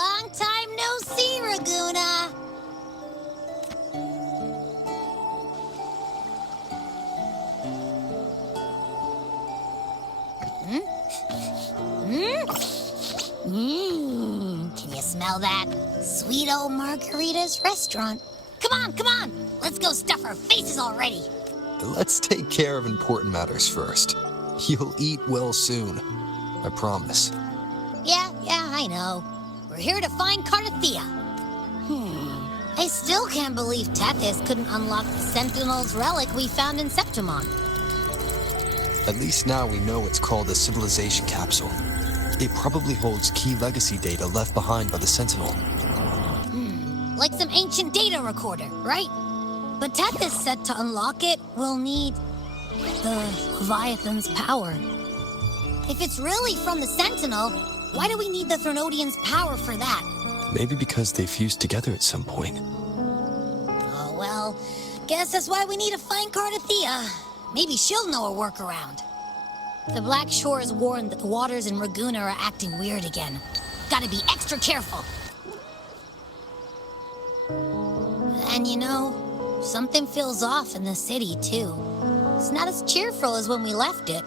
Long time no see, Raguna. Can you smell that? Sweet old Margarita's restaurant. Come on. Let's go stuff our faces already. Let's take care of important matters first. You'll eat well soon. I promise. Yeah, I know. We're here to find Cardathea. I still can't believe Tethys couldn't unlock the Sentinel's relic we found in Septimon. At least now we know it's called a civilization capsule. It probably holds key legacy data left behind by the Sentinel. Like some ancient data recorder, right? But Tethys said to unlock it, we'll need the Leviathan's power. If it's really from the Sentinel, why do we need the Threnodian's power for that? Maybe because they fused together at some point. Oh, well, guess that's why we need to find Cardathea. Maybe she'll know a workaround. The Black Shore has warned that the waters in Raguna are acting weird again. Gotta be extra careful. And you know, something feels off in the city, too. It's not as cheerful as when we left it.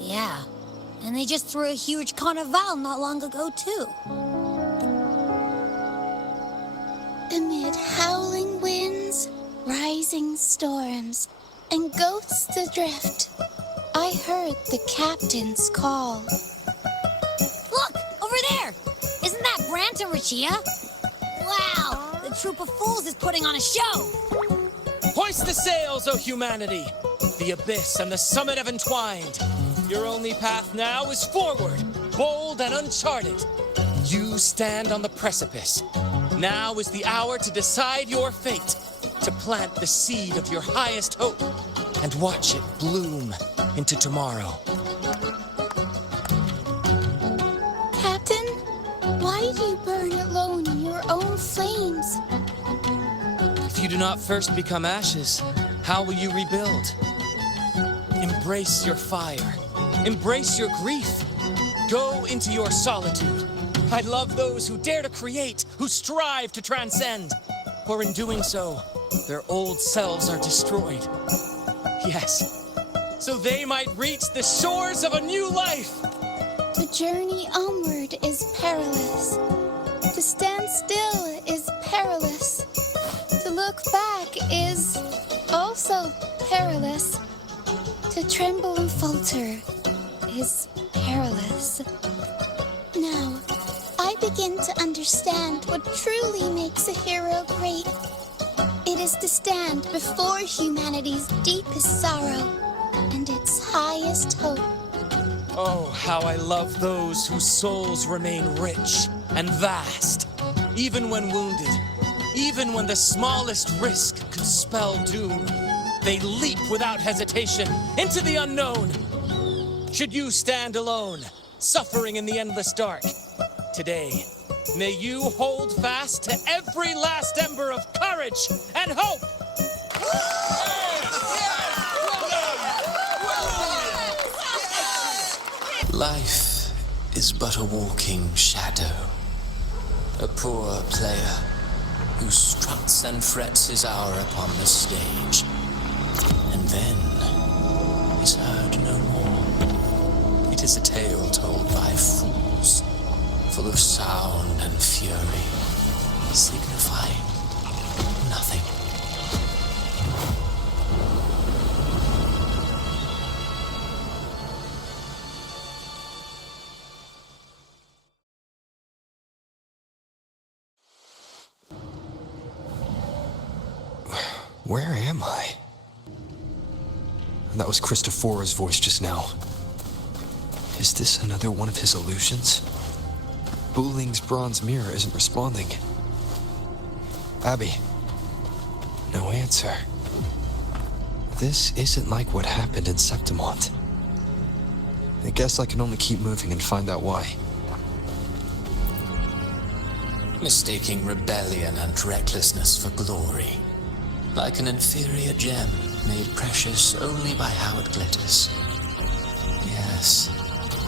Yeah, and they just threw a huge carnival not long ago, too. Amid howling winds, rising storms, and ghosts adrift, I heard the captain's call. Look, over there! Isn't that Brant and Rachia? Wow, the troop of fools is putting on a show! Hoist the sails, O humanity! The abyss and the summit have entwined. Your only path now is forward, bold and uncharted. You stand on the precipice. Now is the hour to decide your fate, to plant the seed of your highest hope, and watch it bloom into tomorrow. Captain, why do you burn alone in your own flames? If you do not first become ashes, how will you rebuild? Embrace your fire. Embrace your grief. Go into your solitude. I love those who dare to create, who strive to transcend. For in doing so, their old selves are destroyed. Yes, so they might reach the shores of a new life. The journey onward is perilous. To stand still is perilous. To look back is also perilous. To tremble and falter is perilous. Now, I begin to understand what truly makes a hero great. It is to stand before humanity's deepest sorrow and its highest hope. Oh, how I love those whose souls remain rich and vast, even when wounded, even when the smallest risk could spell doom. They leap without hesitation into the unknown. Should you stand alone, suffering in the endless dark, today, may you hold fast to every last ember of courage and hope! Life is but a walking shadow, a poor player who struts and frets his hour upon the stage, and then is heard no more. It is a tale told by fools, full of sound and fury, signifying nothing. Where am I? That was Christophora's voice just now. Is this another one of his illusions? Buling's bronze mirror isn't responding. Abby. No answer. This isn't like what happened in Septimont. I guess I can only keep moving and find out why. Mistaking rebellion and recklessness for glory. Like an inferior gem, made precious only by how it glitters. Yes,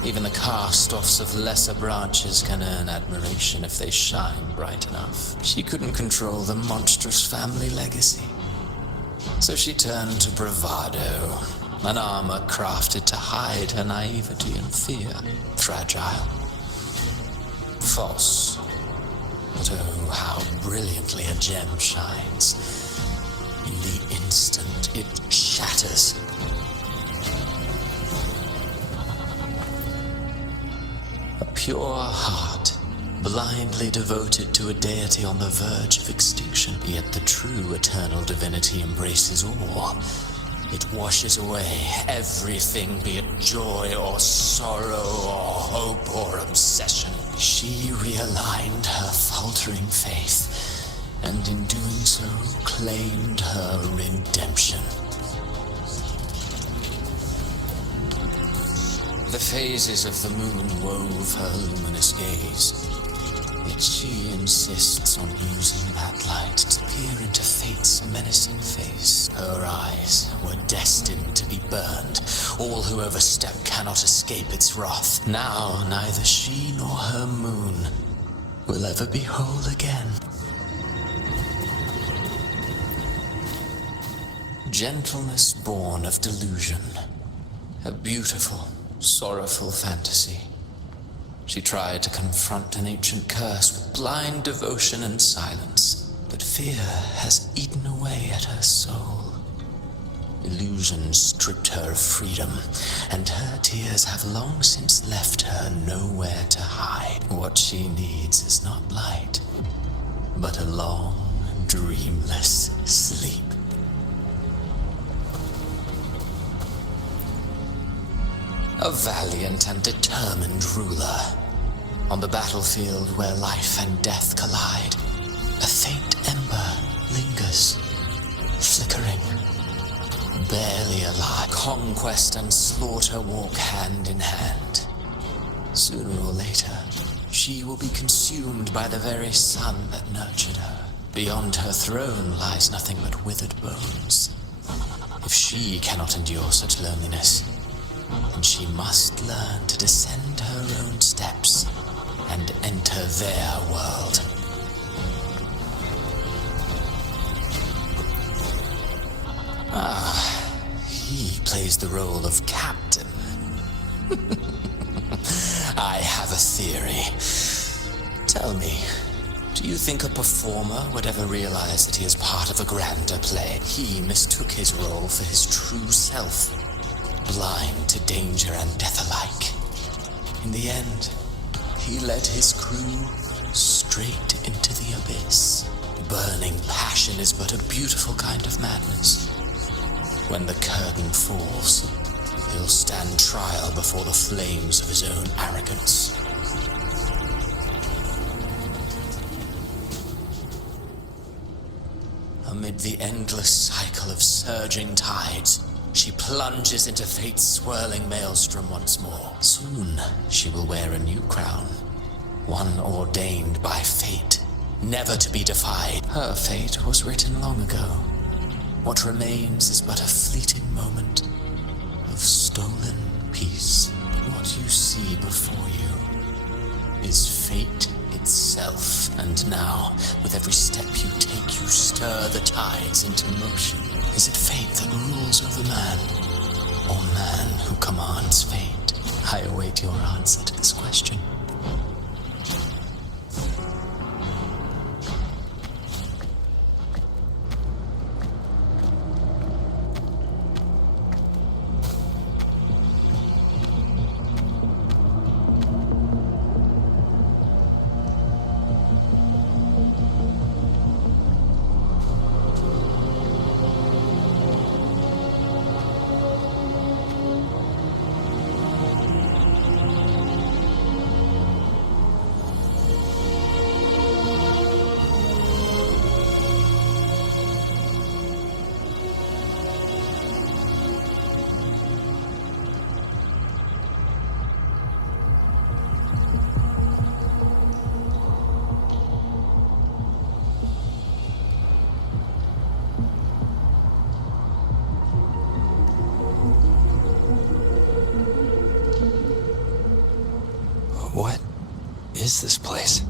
even the cast-offs of lesser branches can earn admiration if they shine bright enough. She couldn't control the monstrous family legacy, so she turned to bravado, an armor crafted to hide her naivety and fear. Fragile. False. But oh, how brilliantly a gem shines. In the instant it shatters. A pure heart, blindly devoted to a deity on the verge of extinction. Yet the true eternal divinity embraces all. It washes away everything, be it joy or sorrow or hope or obsession. She realigned her faltering faith, and in doing so, claimed her redemption. The phases of the moon wove her luminous gaze. Yet she insists on using that light to peer into fate's menacing face. Her eyes were destined to be burned. All who overstep cannot escape its wrath. Now neither she nor her moon will ever be whole again. Gentleness born of delusion. A beautiful, sorrowful fantasy. She tried to confront an ancient curse with blind devotion and silence, but fear has eaten away at her soul. Illusion stripped her of freedom, and her tears have long since left her nowhere to hide. What she needs is not light, but a long, dreamless sleep. A valiant and determined ruler. On the battlefield where life and death collide, a faint ember lingers, flickering, barely alive. Conquest and slaughter walk hand in hand. Sooner or later, she will be consumed by the very sun that nurtured her. Beyond her throne lies nothing but withered bones. If she cannot endure such loneliness, and she must learn to descend her own steps and enter their world. He plays the role of captain. I have a theory. Tell me, do you think a performer would ever realize that he is part of a grander play? He mistook his role for his true self, blind to danger and death alike. In the end, he led his crew straight into the abyss. Burning passion is but a beautiful kind of madness. When the curtain falls, he'll stand trial before the flames of his own arrogance. Amid the endless cycle of surging tides, she plunges into fate's swirling maelstrom once more. Soon, she will wear a new crown, one ordained by fate, never to be defied. Her fate was written long ago. What remains is but a fleeting moment of stolen peace. What you see before you is fate itself. And now, with every step you take, you stir the tides into motion. Is it fate that rules over man, or man who commands fate? I await your answer to this question. What is this place?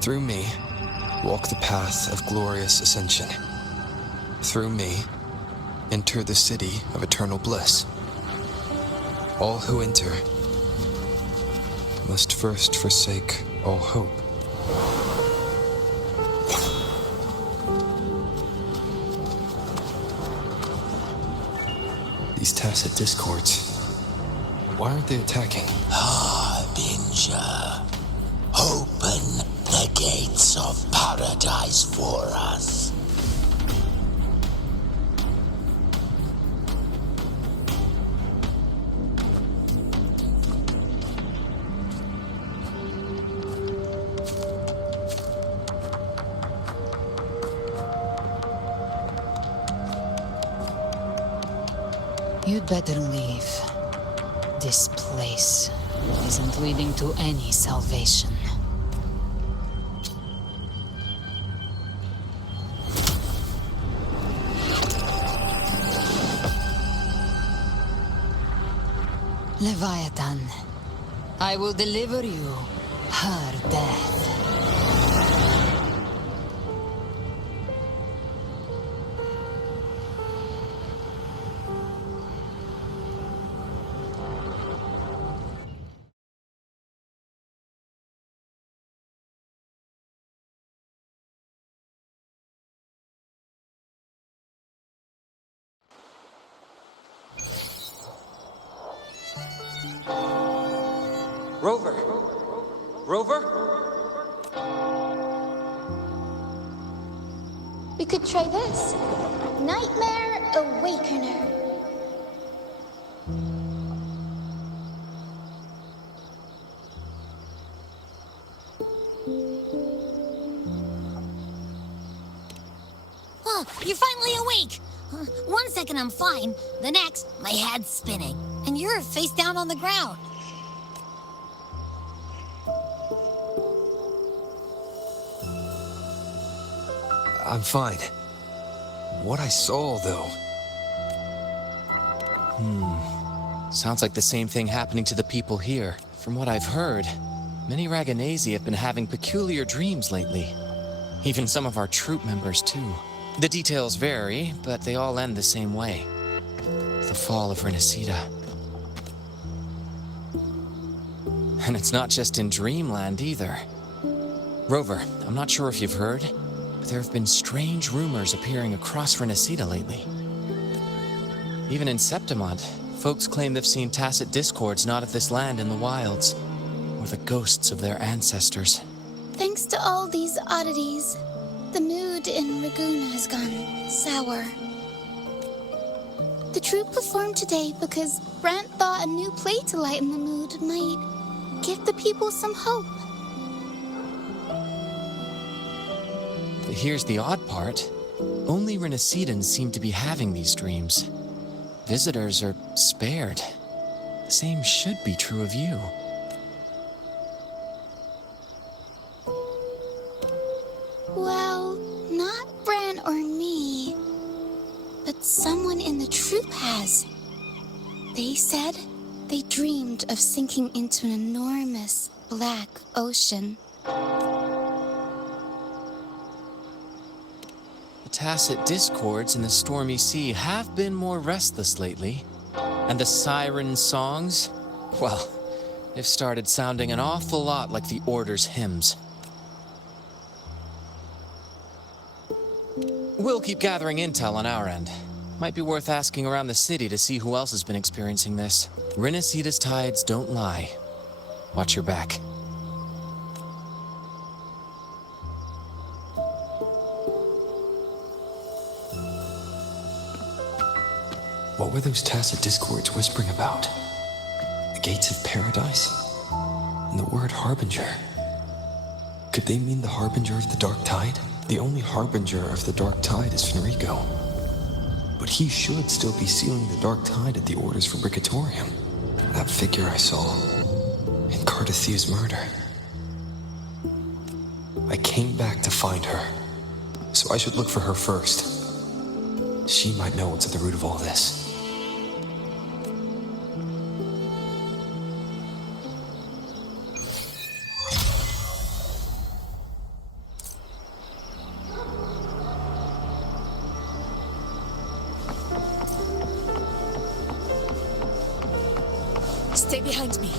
Through me, walk the path of glorious ascension. Through me, enter the city of eternal bliss. All who enter must first forsake all hope. These tacit discords, why aren't they attacking? Harbinger, open the gates of paradise for us. You'd better leave. This place isn't leading to any salvation. Leviathan, I will deliver you her death. Rover! Rover? We could try this. Nightmare Awakener. Oh, you're finally awake! 1 second I'm fine, the next, my head's spinning. And you're face down on the ground. I'm fine. What I saw, though. Sounds like the same thing happening to the people here. From what I've heard, many Raganesi have been having peculiar dreams lately. Even some of our troop members, too. The details vary, but they all end the same way. The fall of Renacida. And it's not just in Dreamland, either. Rover, I'm not sure if you've heard, but there have been strange rumors appearing across Renacida lately. Even in Septimont, folks claim they've seen tacit discords not of this land in the wilds, or the ghosts of their ancestors. Thanks to all these oddities, the mood in Ragoon has gone sour. The troupe performed today because Brant thought a new play to lighten the mood might give the people some hope. But here's the odd part. Only Renacidans seem to be having these dreams. Visitors are spared. The same should be true of you. Well, not Bran or me, but someone in the troupe has. They said they dreamed of sinking into an enormous black ocean. The tacit discords in the stormy sea have been more restless lately. And the siren songs, well, they've started sounding an awful lot like the Order's hymns. We'll keep gathering intel on our end. Might be worth asking around the city to see who else has been experiencing this. Renacida's tides don't lie. Watch your back. What were those tacit discords whispering about? The gates of paradise? And the word harbinger? Could they mean the harbinger of the dark tide? The only harbinger of the dark tide is Fenrico. But he should still be sealing the dark tide at the orders for Brigatorium. That figure I saw in Cardathia's murder. I came back to find her, so I should look for her first. She might know what's at the root of all this. Stay behind me.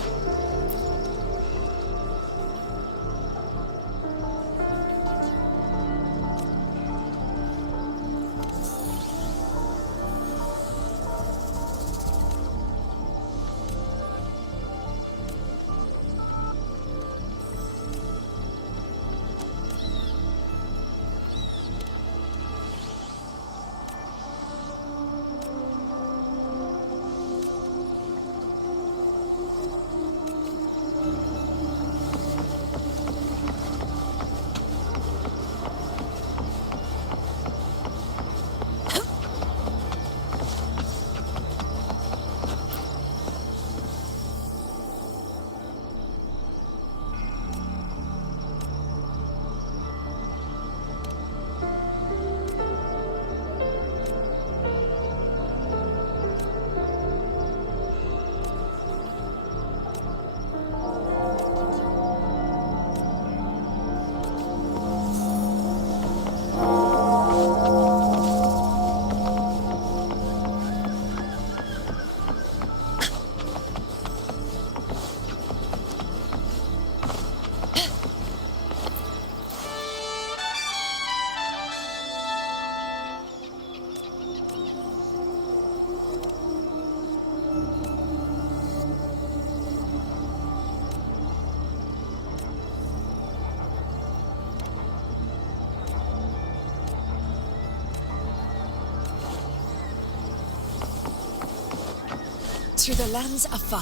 To the lands afar.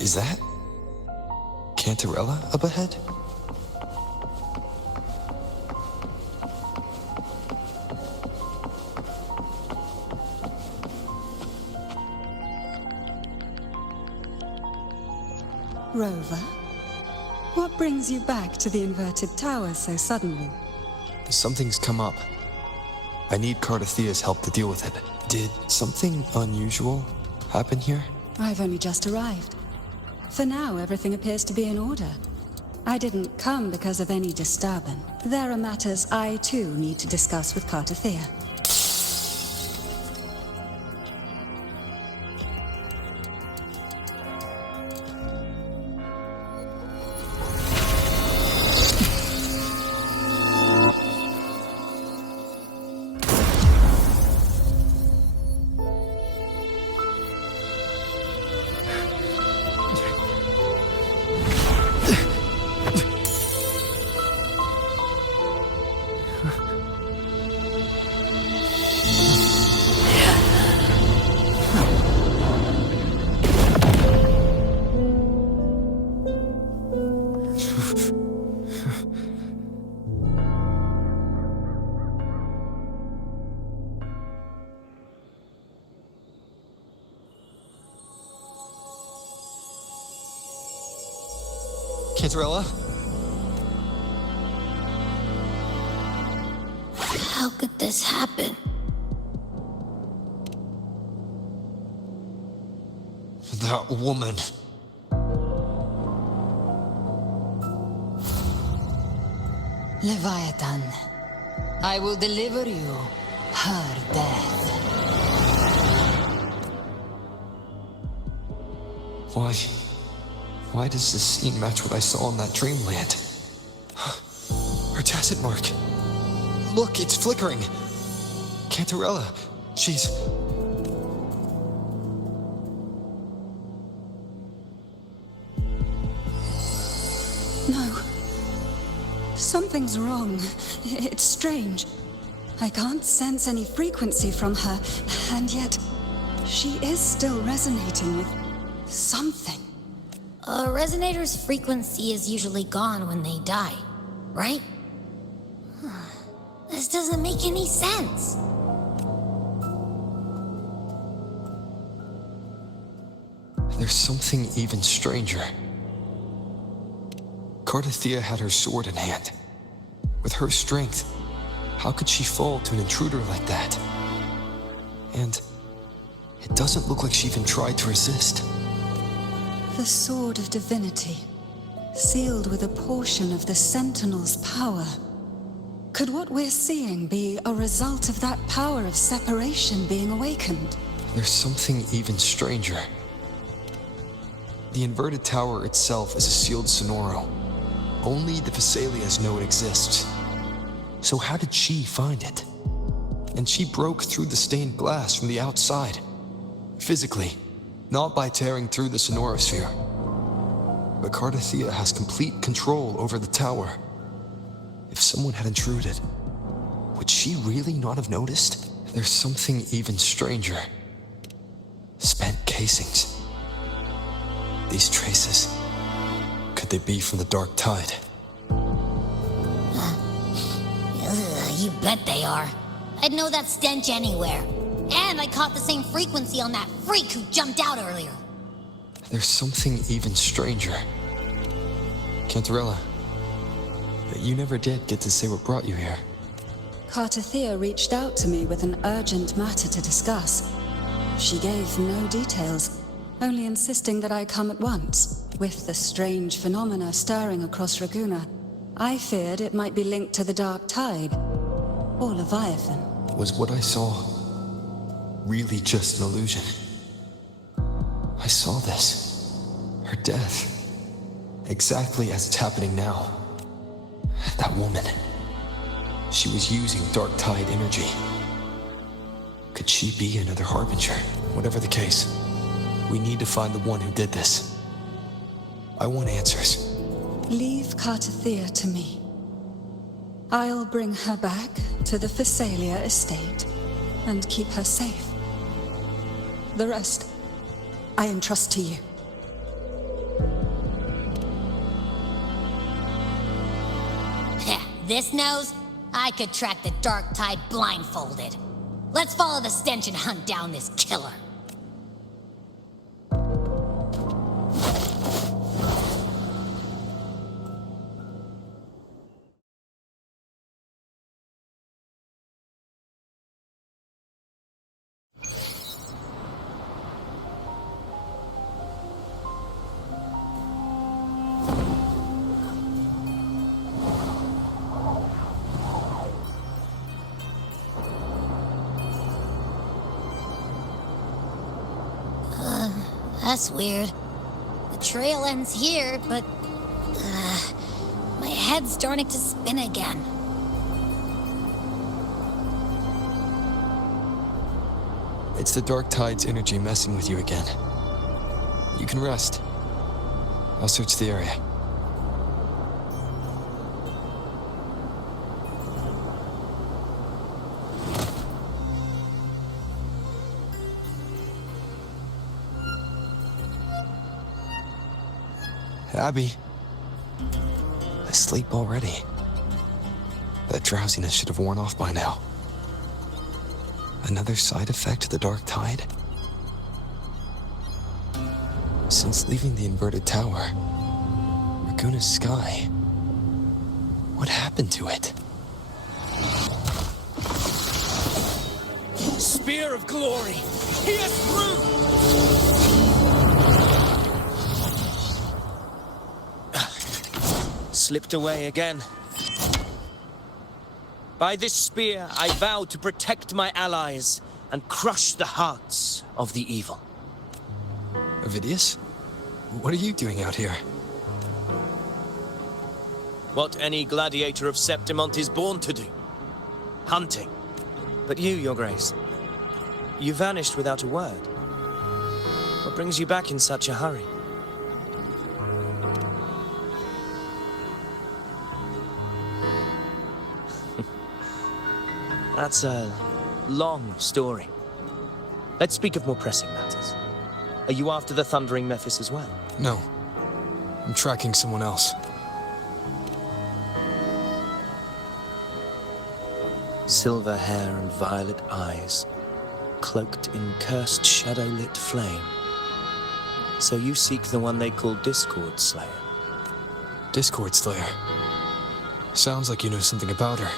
Is that Cantarella up ahead? Rover, what brings you back to the inverted tower so suddenly? Something's come up. I need Cardathea's help to deal with it. Did something unusual happen here? I've only just arrived. For now, everything appears to be in order. I didn't come because of any disturbance. There are matters I, too, need to discuss with Cardathea. Cantarella? How could this happen? That woman. Leviathan, I will deliver you her death. Why does this scene match what I saw in that dreamland? Her tacit mark. Look, it's flickering. Cantarella, she's... No. Something's wrong. It's strange. I can't sense any frequency from her, and yet she is still resonating with something. A resonator's frequency is usually gone when they die, right? This doesn't make any sense. There's something even stranger. Cardathea had her sword in hand. With her strength, how could she fall to an intruder like that? And it doesn't look like she even tried to resist. The Sword of Divinity, sealed with a portion of the Sentinel's power. Could what we're seeing be a result of that power of separation being awakened? There's something even stranger. The inverted tower itself is a sealed sonoro. Only the Vesalias know it exists. So how did she find it? And she broke through the stained glass from the outside. Physically, not by tearing through the sonorosphere. But Cardathea has complete control over the tower. If someone had intruded, would she really not have noticed? There's something even stranger. Spent casings. These traces, could they be from the Dark Tide? You bet they are. I'd know that stench anywhere. And I caught the same frequency on that freak who jumped out earlier. There's something even stranger. Cantarella, you never did get to say what brought you here. Cardathea reached out to me with an urgent matter to discuss. She gave no details, only insisting that I come at once. With the strange phenomena stirring across Raguna, I feared it might be linked to the Dark Tide, or Leviathan. Was what I saw really just an illusion? I saw this. Her death. Exactly as it's happening now. That woman. She was using Dark Tide energy. Could she be another Harbinger? Whatever the case, we need to find the one who did this. I want answers. Leave Cardathea to me. I'll bring her back to the Phasalia estate and keep her safe. The rest, I entrust to you. This nose? I could track the Dark Tide blindfolded. Let's follow the stench and hunt down this killer. That's weird. The trail ends here, but... my head's starting to spin again. It's the Dark Tide's energy messing with you again. You can rest. I'll search the area. Abby. Asleep already. That drowsiness should have worn off by now. Another side effect of the Dark Tide? Since leaving the inverted tower, Raguna's sky, what happened to it? Spear of glory! Pierce through! Slipped away again. By this spear, I vow to protect my allies and crush the hearts of the evil. Avidius? What are you doing out here? What any gladiator of Septimont is born to do. Hunting. But you, Your Grace, you vanished without a word. What brings you back in such a hurry? That's a long story. Let's speak of more pressing matters. Are you after the Thundering Mephis as well? No. I'm tracking someone else. Silver hair and violet eyes, cloaked in cursed shadow-lit flame. So you seek the one they call Discord Slayer? Discord Slayer? Sounds like you know something about her.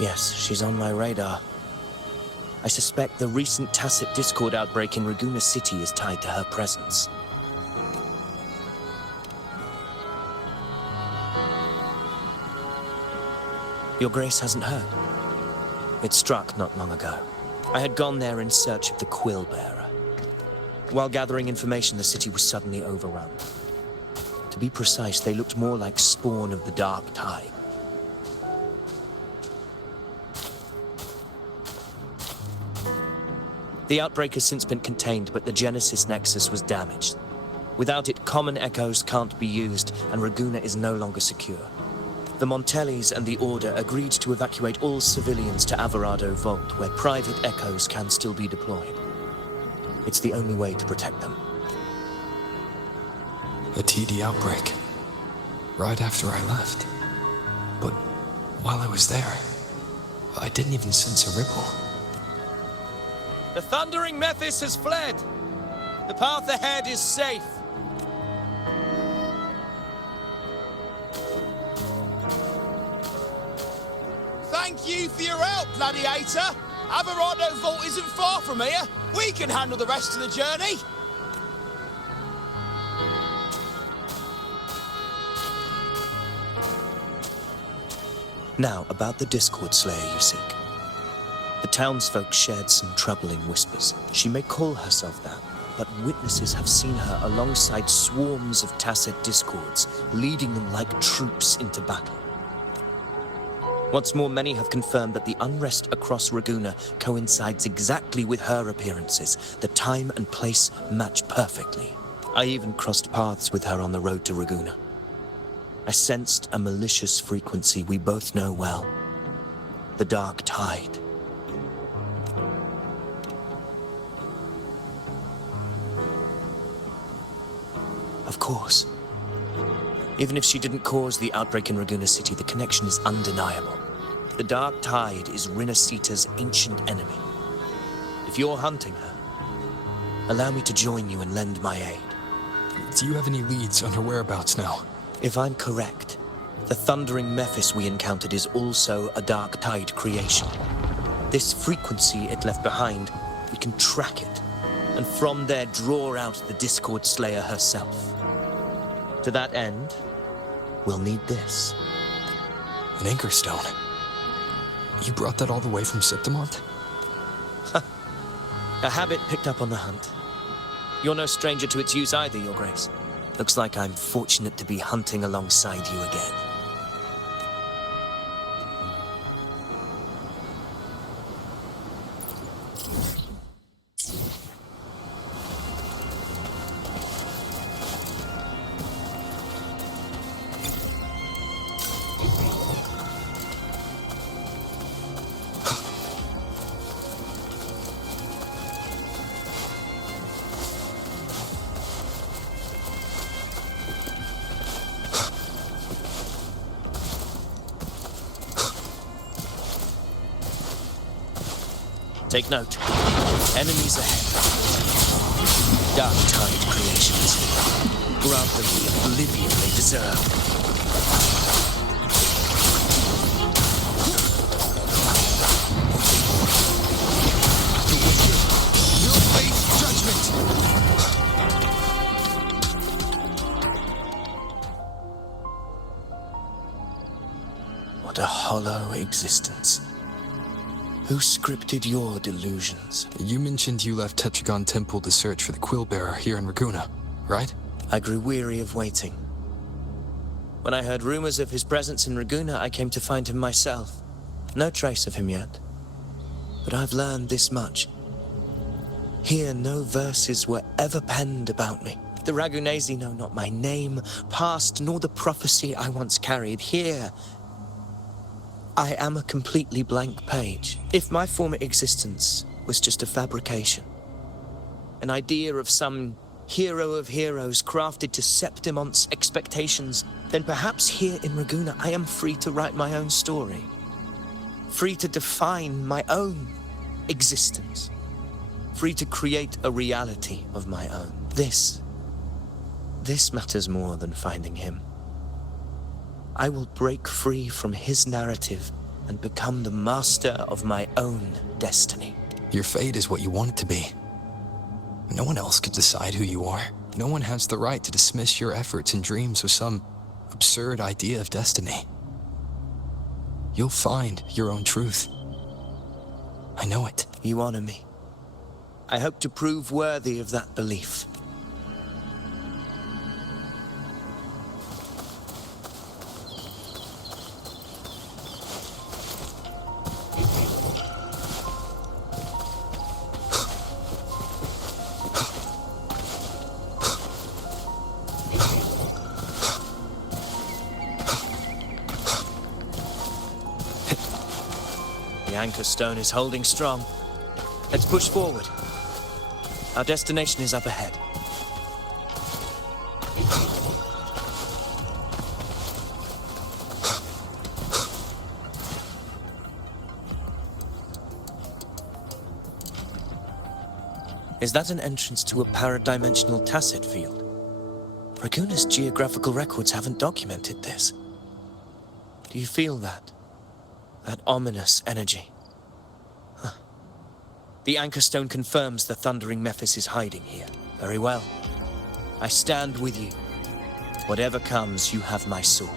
Yes, she's on my radar. I suspect the recent tacit Discord outbreak in Raguna City is tied to her presence. Your Grace hasn't heard. It struck not long ago. I had gone there in search of the Quill Bearer. While gathering information, the city was suddenly overrun. To be precise, they looked more like spawn of the Dark Tide. The outbreak has since been contained, but the Genesis Nexus was damaged. Without it, common echoes can't be used, and Raguna is no longer secure. The Montellis and the Order agreed to evacuate all civilians to Alvarado Vault, where private echoes can still be deployed. It's the only way to protect them. A TD outbreak. Right after I left. But while I was there, I didn't even sense a ripple. The thundering Mephis has fled. The path ahead is safe. Thank you for your help, Gladiator. Alvarado Vault isn't far from here. We can handle the rest of the journey. Now, about the Discord Slayer you seek. The townsfolk shared some troubling whispers. She may call herself that, but witnesses have seen her alongside swarms of tacit discords, leading them like troops into battle. What's more, many have confirmed that the unrest across Raguna coincides exactly with her appearances. The time and place match perfectly. I even crossed paths with her on the road to Raguna. I sensed a malicious frequency we both know well. The Dark Tide. Of course. Even if she didn't cause the outbreak in Raguna City, the connection is undeniable. The Dark Tide is Rinasita's ancient enemy. If you're hunting her, allow me to join you and lend my aid. Do you have any leads on her whereabouts now? If I'm correct, the thundering Mephis we encountered is also a Dark Tide creation. This frequency it left behind, we can track it, and from there draw out the Discord Slayer herself. To that end, we'll need this. An anchor stone. You brought that all the way from Septimont? A habit picked up on the hunt. You're no stranger to its use either, Your Grace. Looks like I'm fortunate to be hunting alongside you again. Take note. Enemies ahead. Dark Tide creations. Grant them the oblivion they deserve. You'll face judgment. What a hollow existence. Who scripted your delusions? You mentioned you left Tetragon Temple to search for the Quill Bearer here in Raguna, right? I grew weary of waiting. When I heard rumors of his presence in Raguna, I came to find him myself. No trace of him yet. But I've learned this much. Here, no verses were ever penned about me. The Ragunesi know not my name, past, nor the prophecy I once carried. Here, I am a completely blank page. If my former existence was just a fabrication, an idea of some hero of heroes crafted to Septimont's expectations, then perhaps here in Raguna I am free to write my own story. free to define my own existence, free to create a reality of my own. This matters more than finding him. I will break free from his narrative and become the master of my own destiny. Your fate is what you want it to be. No one else could decide who you are. No one has the right to dismiss your efforts and dreams with some absurd idea of destiny. You'll find your own truth. I know it. You honor me. I hope to prove worthy of that belief. The anchor stone is holding strong. Let's push forward. Our destination is up ahead. Is that an entrance to a paradimensional tacit field? Bygone's geographical records haven't documented this. Do you feel that? That ominous energy? Huh. The anchor stone confirms the thundering Mephis is hiding here. Very well. I stand with you. Whatever comes, you have my sword.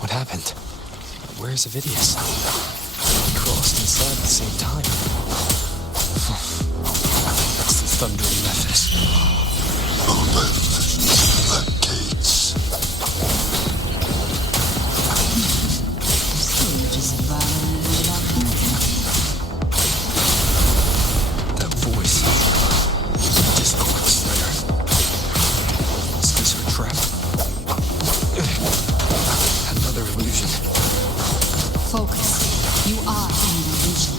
What happened? Where's Avidius? We crossed inside at the same time. That's the thundering Mephis. Open the gates. That voice. Discord Slayer. Is this her trap? Another illusion. Focus. You are an illusion.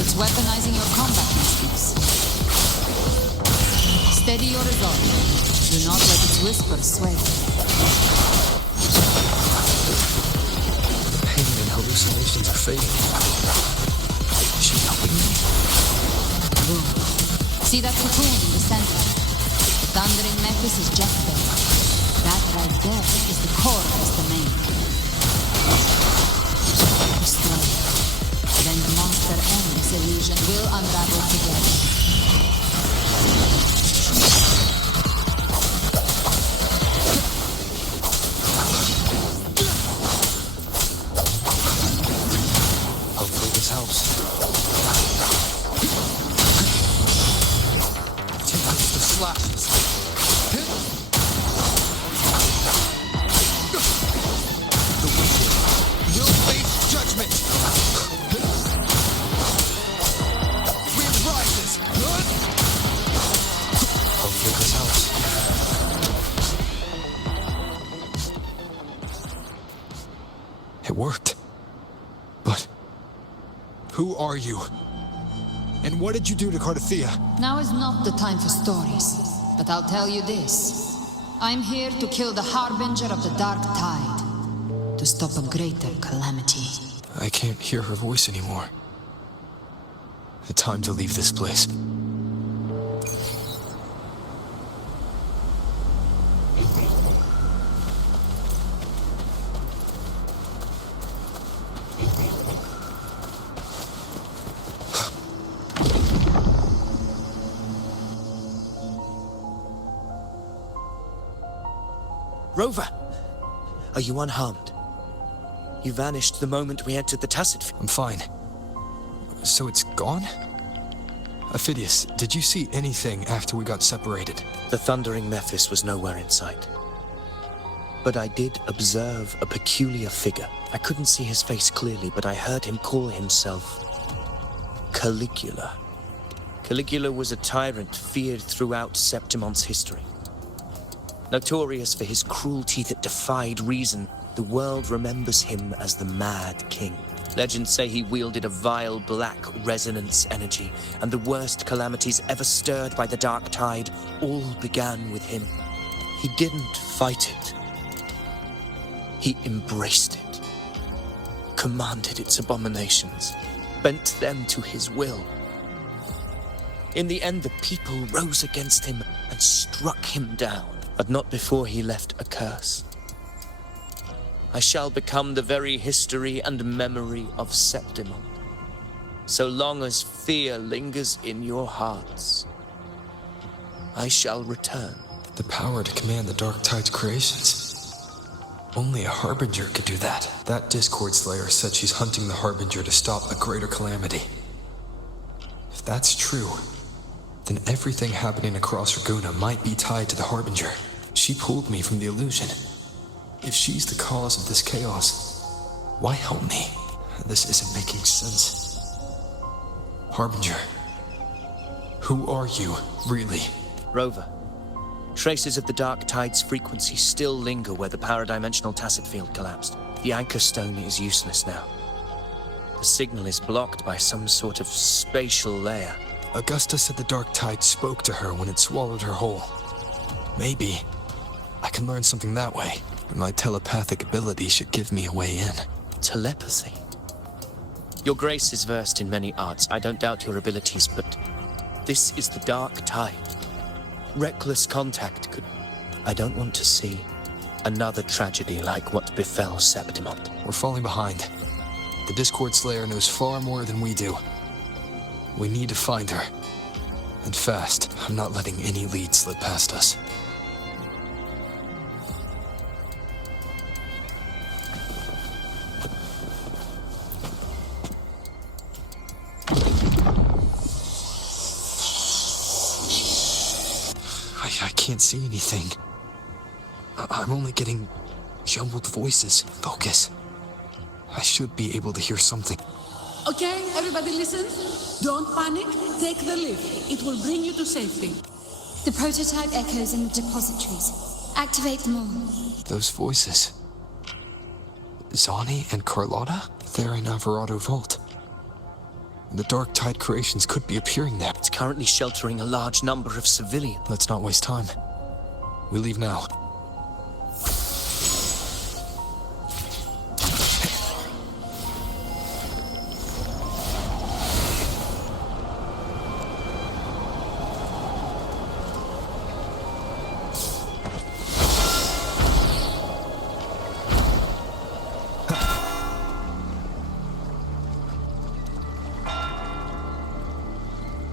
It's weaponizing your combat instincts. Steady your resolve. Do not let its whispers sway. The pain and hallucinations are fading. Is she helping me? Boom. See that cocoon in the center? The thundering Mephis is just there. That right there is the core of his domain. Destroy it. Then the monster and this illusion will unravel together. Hopefully this helps. Take out the slashes. The wicked will face judgment. Wind rises. Hopefully this helps. It worked. But who are you? And what did you do to Cardathea? Now is not the time for stories, but I'll tell you this. I'm here to kill the harbinger of the dark tide, to stop a greater calamity. I can't hear her voice anymore. The time to leave this place. Rover! Are you unharmed? You vanished the moment we entered the tacit field. I'm fine. So it's gone? Aphidius, did you see anything after we got separated? The thundering Mephis was nowhere in sight. But I did observe a peculiar figure. I couldn't see his face clearly, but I heard him call himself Caligula. Caligula was a tyrant feared throughout Septimon's history. Notorious for his cruelty that defied reason, the world remembers him as the Mad King. Legends say he wielded a vile black resonance energy, and the worst calamities ever stirred by the Dark Tide all began with him. He didn't fight it. He embraced it, commanded its abominations, bent them to his will. In the end, the people rose against him and struck him down, but not before he left a curse. I shall become the very history and memory of Septimont, so long as fear lingers in your hearts. I shall return. The power to command the Dark Tide's creations. Only a Harbinger could do that. That Discord Slayer said she's hunting the Harbinger to stop a greater calamity. If that's true, then everything happening across Raguna might be tied to the Harbinger. She pulled me from the illusion. If she's the cause of this chaos, why help me? This isn't making sense. Harbinger, who are you, really? Rover, traces of the Dark Tide's frequency still linger where the paradimensional tacit field collapsed. The anchor stone is useless now. The signal is blocked by some sort of spatial layer. Augusta said the Dark Tide spoke to her when it swallowed her whole. Maybe I can learn something that way. My telepathic ability should give me a way in. Telepathy? Your Grace is versed in many arts. I don't doubt your abilities, but this is the Dark Tide. Reckless contact could... I don't want to see another tragedy like what befell Septimont. We're falling behind. The Discord Slayer knows far more than we do. We need to find her. And fast. I'm not letting any lead slip past us. I can't see anything. I'm only getting jumbled voices. Focus. I should be able to hear something. Okay, everybody listen. Don't panic. Take the lift. It will bring you to safety. The prototype echoes in the depositories. Activate them all. Those voices. Zani and Carlotta? They're in Alvarado Vault. The Dark Tide creations could be appearing there. It's currently sheltering a large number of civilians. Let's not waste time. We leave now.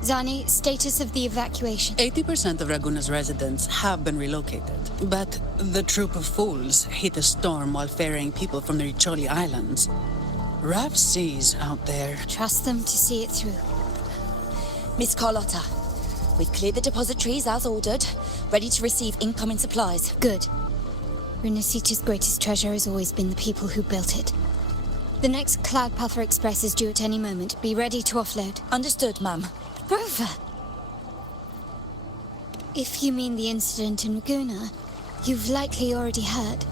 Zani, status of the evacuation. 80% of Raguna's residents have been relocated, but the troop of fools hit a storm while ferrying people from the Riccioli Islands. Rough seas out there. Trust them to see it through. Miss Carlotta, we've cleared the depositories as ordered, ready to receive incoming supplies. Good. Runasita's greatest treasure has always been the people who built it. The next Cloud Puffer Express is due at any moment. Be ready to offload. Understood, ma'am. Rover! If you mean the incident in Laguna, you've likely already heard.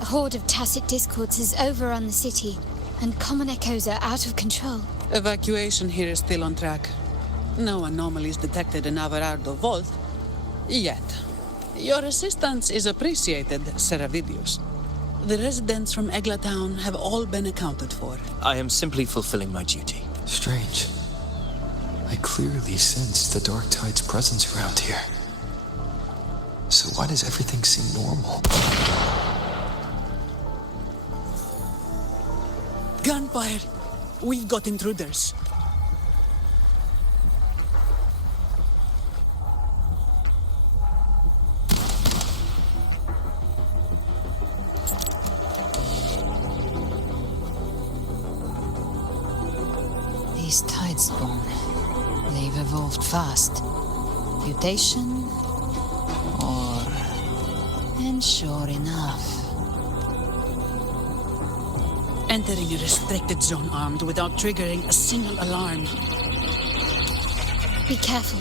A horde of tacit discords has overrun the city, and common echoes are out of control. Evacuation here is still on track. No anomalies detected in Alvarado Vault. Yet. Your assistance is appreciated, Seravidius. The residents from Egla Town have all been accounted for. I am simply fulfilling my duty. Strange. I clearly sense the Dark Tide's presence around here. So why does everything seem normal? Gunfire! We've got intruders. These Tidespawn, they've evolved fast. Mutation? And sure enough. Entering a restricted zone armed without triggering a single alarm. Be careful.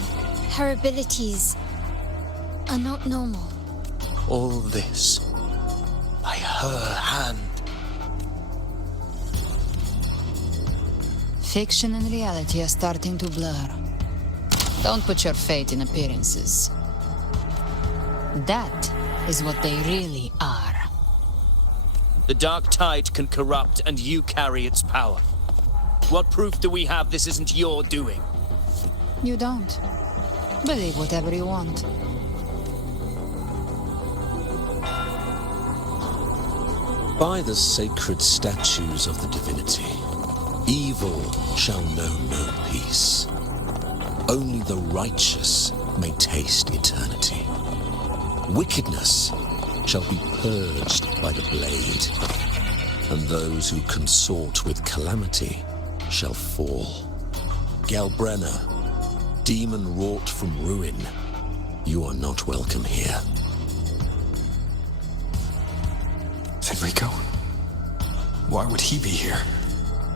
Her abilities are not normal. All this by her hand. Fiction and reality are starting to blur. Don't put your faith in appearances. That is what they really are. The dark tide can corrupt, and you carry its power. What proof do we have this isn't your doing? You don't. Believe whatever you want. By the sacred statues of the divinity, evil shall know no peace. Only the righteous may taste eternity. Wickedness shall be purged by the blade, and those who consort with calamity shall fall. Galbrenna, demon wrought from ruin, you are not welcome here. Fenrico? Why would he be here?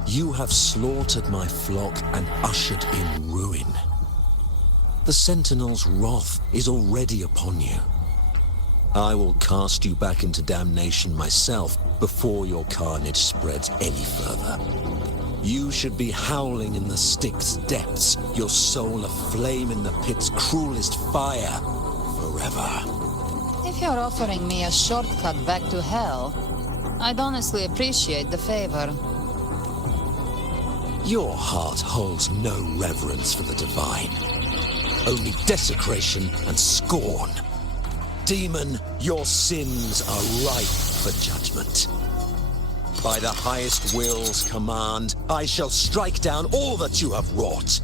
You have slaughtered my flock and ushered in ruin. The Sentinel's wrath is already upon you. I will cast you back into damnation myself before your carnage spreads any further. You should be howling in the Styx's depths, your soul aflame in the pit's cruelest fire, forever. If you're offering me a shortcut back to hell, I'd honestly appreciate the favor. Your heart holds no reverence for the divine. Only desecration and scorn. Demon, your sins are ripe for judgment. By the highest will's command, I shall strike down all that you have wrought.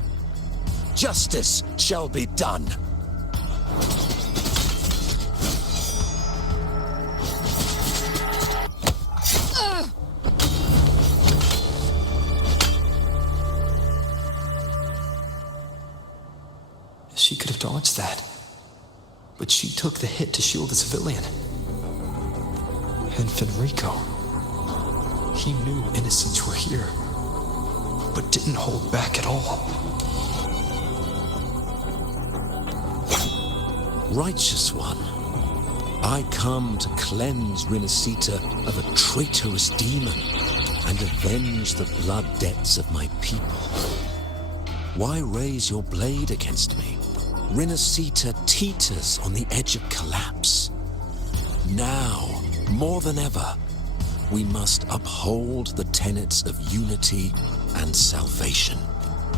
Justice shall be done. She could have dodged that. But she took the hit to shield a civilian. And Fenrico, he knew innocents were here, but didn't hold back at all. Righteous one, I come to cleanse Rinascita of a traitorous demon and avenge the blood debts of my people. Why raise your blade against me? Rinascita teeters on the edge of collapse. Now, more than ever, we must uphold the tenets of unity and salvation.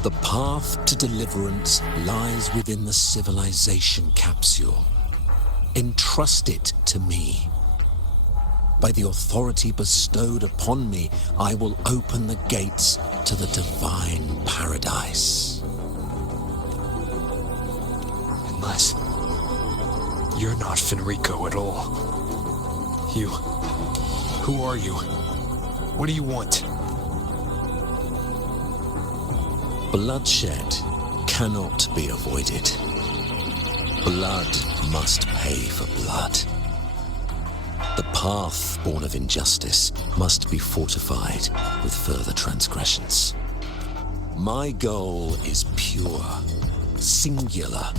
The path to deliverance lies within the civilization capsule. Entrust it to me. By the authority bestowed upon me, I will open the gates to the divine paradise. Unless you're not Fenrico at all. You. Who are you? What do you want? Bloodshed cannot be avoided. Blood must pay for blood. The path born of injustice must be fortified with further transgressions. My goal is pure, singular.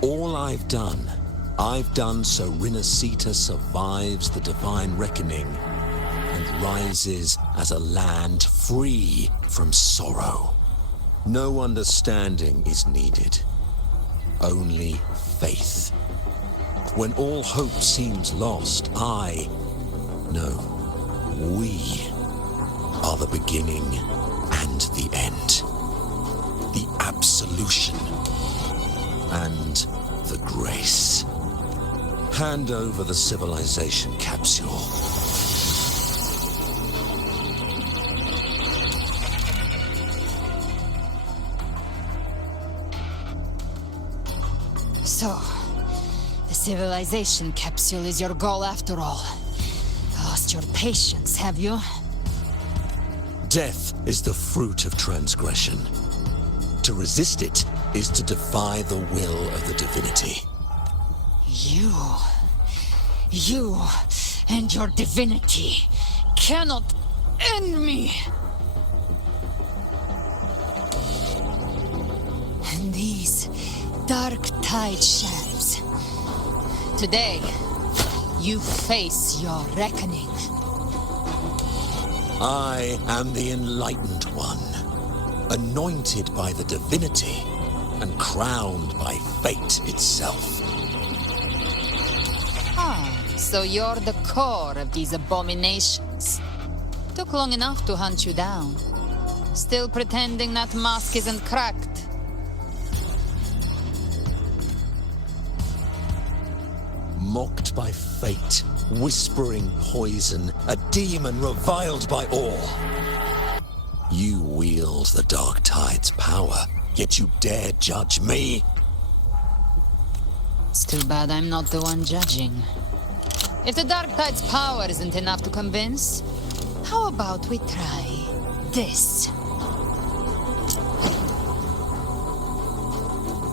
All I've done so Rinascita survives the divine reckoning and rises as a land free from sorrow. No understanding is needed, only faith. When all hope seems lost, we are the beginning and the end. The absolution and the grace. Hand over the civilization capsule. So, the civilization capsule is your goal after all. Lost your patience, have you? Death is the fruit of transgression. To resist it is to defy the will of the divinity. You and your divinity cannot end me. And these dark tide shafts. Today, you face your reckoning. I am the enlightened one. anointed by the divinity and crowned by fate itself. Ah, so you're the core of these abominations. Took long enough to hunt you down. Still pretending that mask isn't cracked. Mocked by fate, whispering poison, a demon reviled by all. You wield the Dark Tide's power, yet you dare judge me? It's too bad I'm not the one judging. If the Dark Tide's power isn't enough to convince, how about we try this?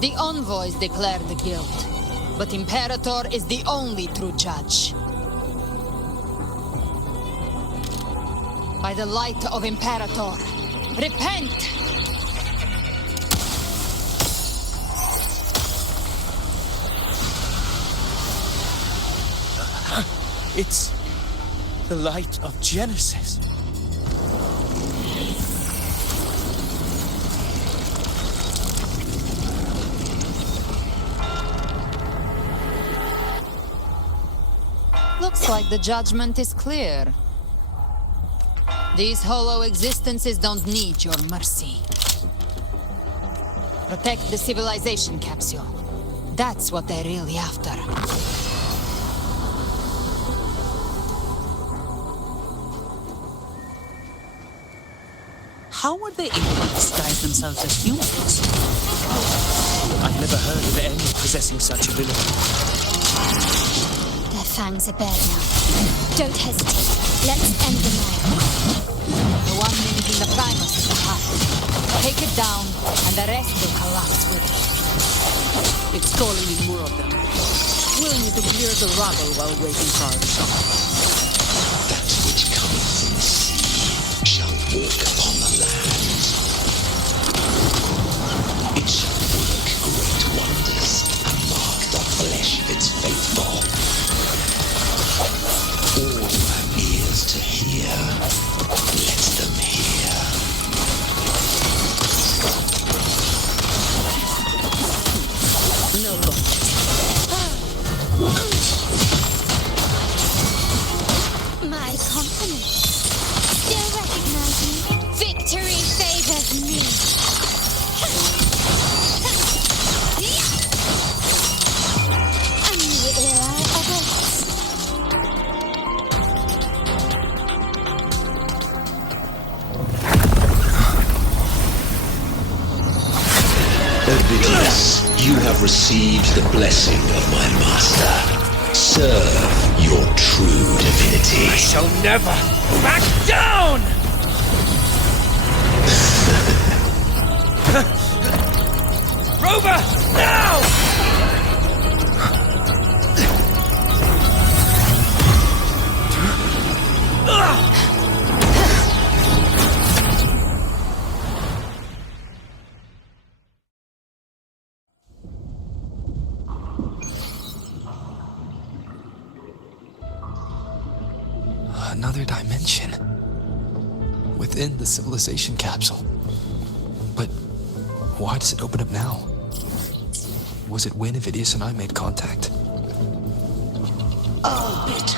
The envoys declared the guilt, but Imperator is the only true judge. By the light of Imperator, repent! It's the light of Genesis. Looks like the judgment is clear. These hollow existences don't need your mercy. Protect the civilization capsule. That's what they're really after. How were they able to disguise themselves as humans? I've never heard of any possessing such ability. Their fangs are bared now. Don't hesitate. Let's end the now. The one mimicking the Primus is the heart. Take it down, and the rest will collapse with it. It's calling in more of them. We'll need to clear the rabble while waiting for our shot. That which cometh from the sea shall walk upon the land. It shall work great wonders and mark the flesh of its faithful. All who have ears to hear, let them hear. No go. My compliments. Still recognize me. Victory favors me. A new era awaits. Ovidius, you have received the blessing of my master. Serve your true divinity. I shall never back down! Rover, now! Another dimension. Within the civilization capsule. But why does it open up now? Was it when Ovidius and I made contact? Arbiter.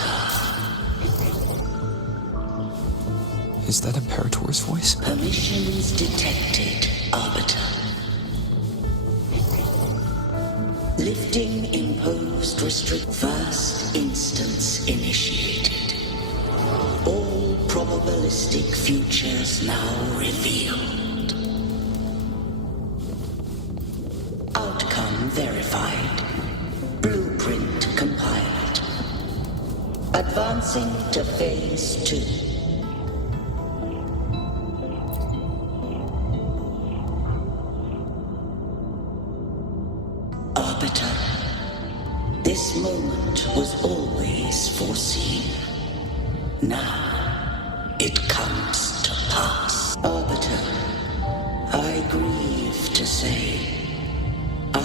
Is that Imperator's voice? Permissions detected, Arbiter. Lifting imposed restrict. First instance initiated. All probabilistic futures now revealed. Outcome verified. Blueprint compiled. Advancing to phase 2. Arbiter, this moment was always foreseen. Now, it comes to pass. Arbiter, I grieve to say, I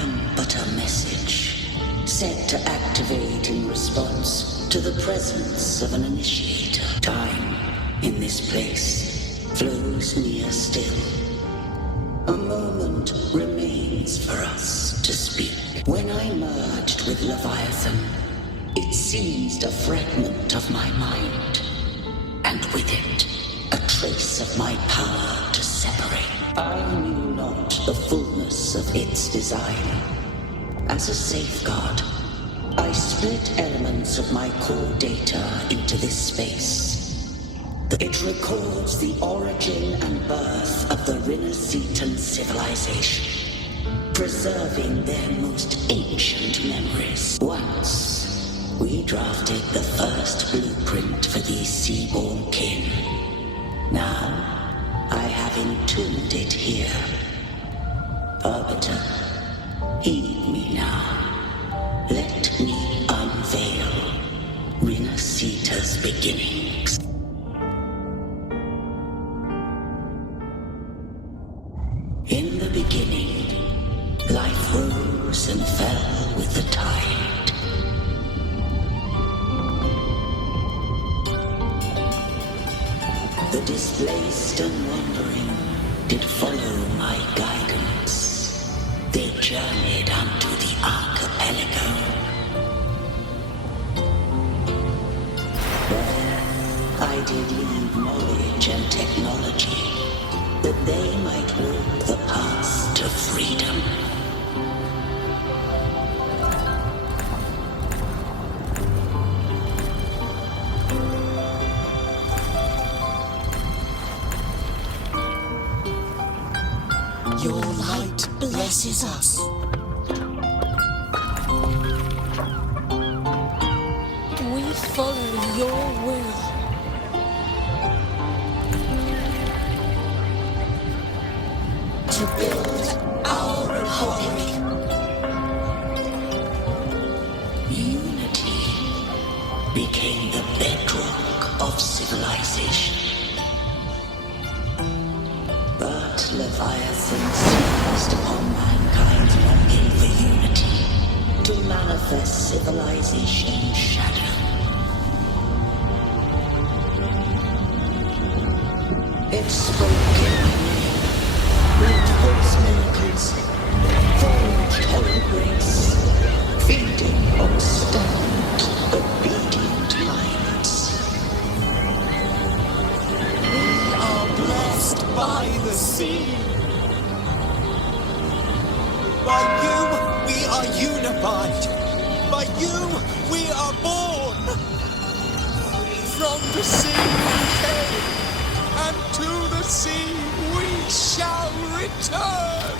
am but a message, set to activate in response to the presence of an initiator. Time, in this place, flows near still. moment remains for us to speak. When I merged with Leviathan, it seized a fragment of my mind, and with it, a trace of my power to separate. I knew not the fullness of its design. As a safeguard, I split elements of my core data into this space. It records the origin and birth of the Rinnesetan civilization, preserving their most ancient memories. Once, we drafted the first blueprint for these seaborn kin. Now, I have entombed it here. Arbiter, heed me now. Let me unveil Rinnaseta's beginnings. In the beginning, life rose and fell with the tide. The displaced and wandering did follow my guidance. They journeyed unto the archipelago. There, I did leave knowledge and technology, that they might walk the path to freedom. Your light blesses us. We follow your will. To build our republic. Unity became the bedrock of civilization. But Leviathan seized upon mankind's longing for unity to manifest civilization's shadow. It spoke in my name, wrought false miracles, forged holograce, feeding on stunned, obedient minds. We are blessed by the sea. By you, we are unified. By you, we are born. From the sea we came, and to the sea we shall return.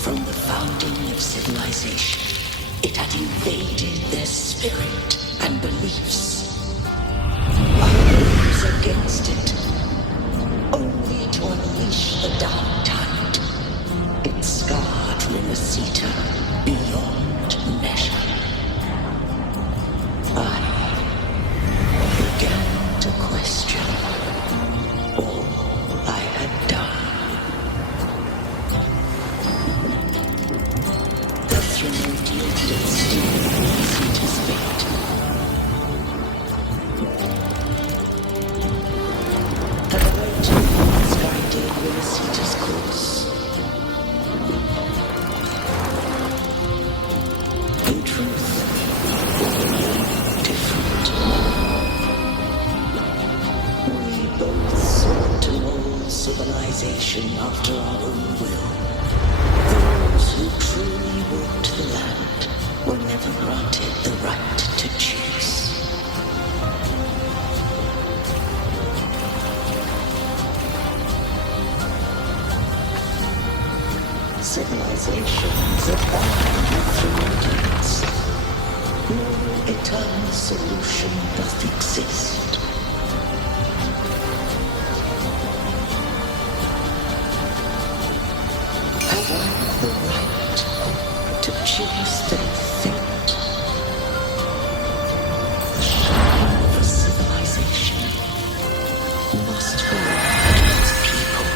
From the founding of civilization, it had invaded their spirit and beliefs. I rose against it, only to unleash the dark tide. It scarred Rinnaseta beyond measure. I began to question all I had done. The Trinity stood still in Rinnaseta's fate. Had I too misguided Rinnaseta's course? In truth, different. We both sought to mold civilization after our own will. Those who truly walked the land were never granted the right to choose. Civilizations abound through ignorance. No eternal solution doth exist. Have I the right to choose their fate? The shadow of a civilization must belong to its people.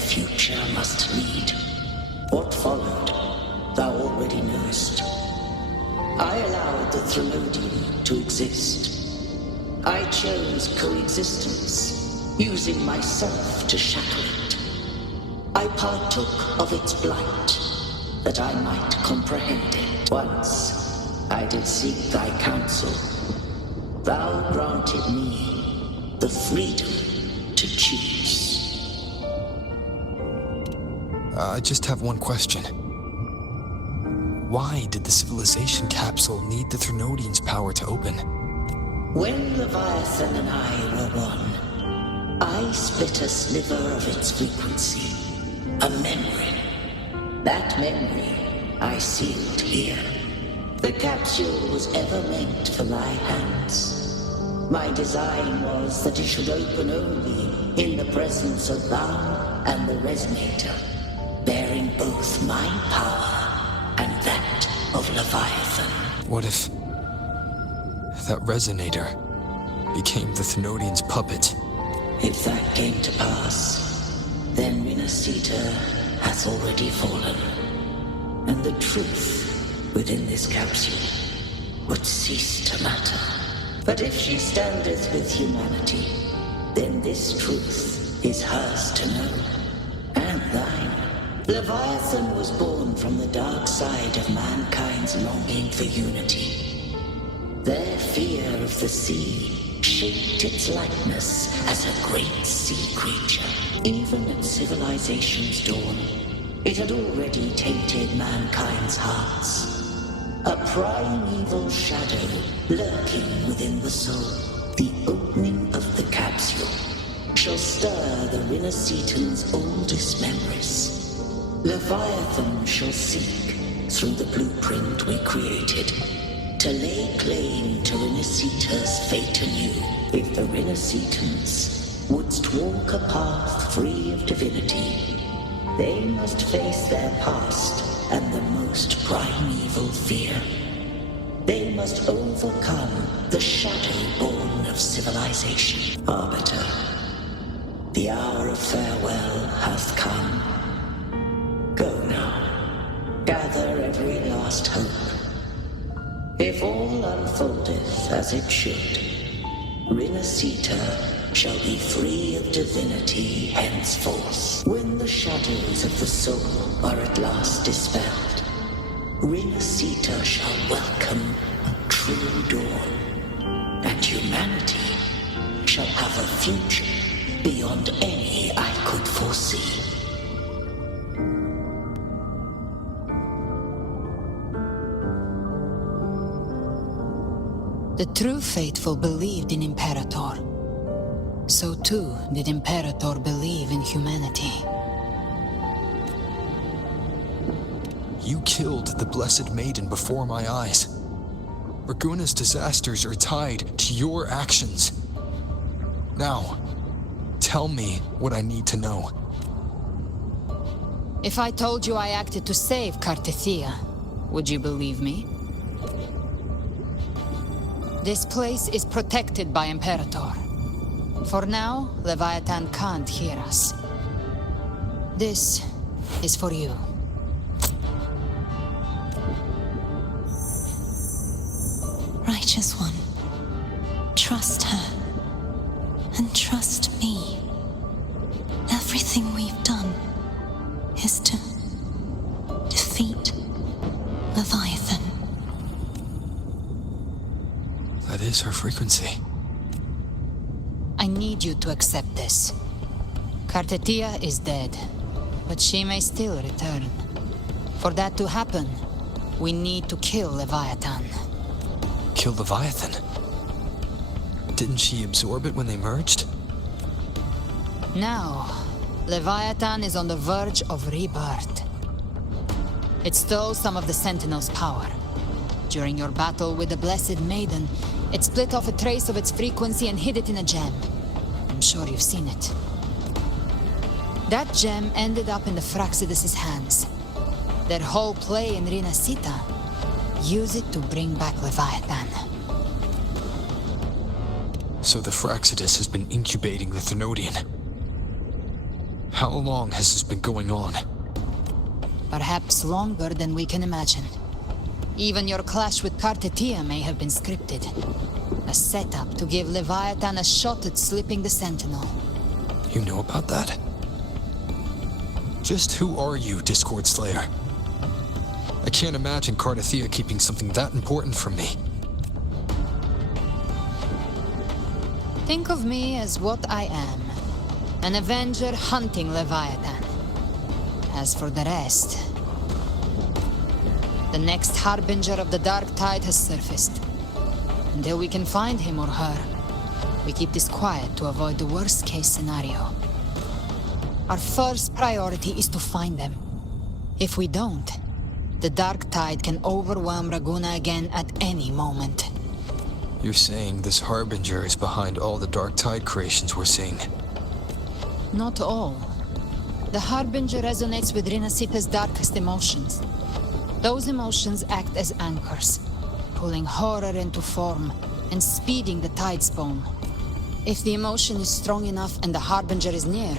future must lead. What followed, thou already knowest. I allowed the Thralodian to exist. I chose coexistence, using myself to shackle it. I partook of its blight, that I might comprehend it. Once I did seek thy counsel. Thou granted me the freedom to choose. I just have one question. Why did the civilization capsule need the Thralodian's power to open? When Leviathan and I were one, I split a sliver of its frequency, a memory. That memory I sealed here. The capsule was ever meant for my hands. My design was that it should open only in the presence of thou and the Resonator, bearing both my power and that of Leviathan. What if that Resonator became the Thralodian's puppet? If that came to pass, then Renacita has already fallen, and the truth within this capsule would cease to matter. But if she standeth with humanity, then this truth is hers to know, and thine. Leviathan was born from the dark side of mankind's longing for unity. Their fear of the sea shaped its likeness as a great sea creature. Even at civilization's dawn, it had already tainted mankind's hearts. A primeval shadow lurking within the soul. The opening of the capsule shall stir the Renacetan's oldest memories. Leviathan shall seek, through the blueprint we created, to lay claim to Renacita's fate anew. If the Renacitans wouldst walk a path free of divinity, they must face their past and the most primeval fear. They must overcome the shadow born of civilization. Arbiter, the hour of farewell hath come. Go now, gather every last hope. If all unfoldeth as it should, Renacita shall be free of divinity henceforth. When the shadows of the soul are at last dispelled, Renacita shall welcome a true dawn, and humanity shall have a future beyond any I could foresee. The true faithful believed in Imperator. So too did Imperator believe in humanity. You killed the Blessed Maiden before my eyes. Raguna's disasters are tied to your actions. Now, tell me what I need to know. If I told you I acted to save Cartethia, would you believe me? This place is protected by Imperator. For now, Leviathan can't hear us. This is for you. Righteous One, trust her, and trust me. Everything we've done is to defeat Leviathan. That is her frequency. I need you to accept this. Cartethia is dead, but she may still return. For that to happen, we need to kill Leviathan. Kill Leviathan? Didn't she absorb it when they merged? Now, Leviathan is on the verge of rebirth. It stole some of the Sentinel's power. During your battle with the Blessed Maiden, it split off a trace of its frequency and hid it in a gem. I'm sure you've seen it. That gem ended up in the Fraxidus' hands. Their whole play in Renacita, use it to bring back Leviathan. So the Fraxidus has been incubating the Thralodian. How long has this been going on? Perhaps longer than we can imagine. Even your clash with Kartetia may have been scripted. A setup to give Leviathan a shot at slipping the Sentinel. You know about that? Just who are you, Discord Slayer? I can't imagine Kartetia keeping something that important from me. Think of me as what I am. An Avenger hunting Leviathan. As for the rest... The next Harbinger of the Dark Tide has surfaced. Until we can find him or her, we keep this quiet to avoid the worst-case scenario. Our first priority is to find them. If we don't, the Dark Tide can overwhelm Raguna again at any moment. You're saying this Harbinger is behind all the Dark Tide creations we're seeing? Not all. The Harbinger resonates with Rinasita's darkest emotions. Those emotions act as anchors, pulling horror into form and speeding the tide spawn. If the emotion is strong enough and the Harbinger is near,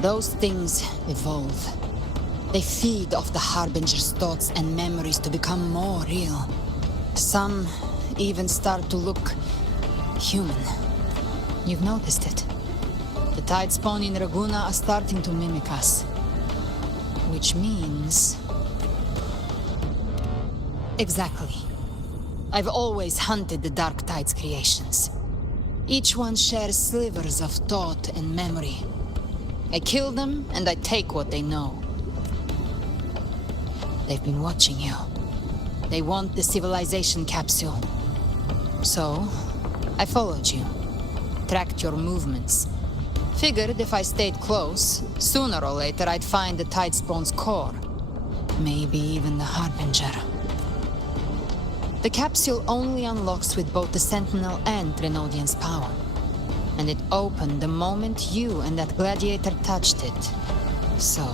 those things evolve. They feed off the Harbinger's thoughts and memories to become more real. Some even start to look human. You've noticed it. The tide spawn in Raguna are starting to mimic us. Which means... Exactly. I've always hunted the Dark Tide's creations. Each one shares slivers of thought and memory. I kill them, and I take what they know. They've been watching you. They want the civilization capsule. So, I followed you. Tracked your movements. Figured if I stayed close, sooner or later I'd find the Tidespawn's core. Maybe even the Harbinger. The capsule only unlocks with both the Sentinel and Renodian's power. And it opened the moment you and that gladiator touched it. So...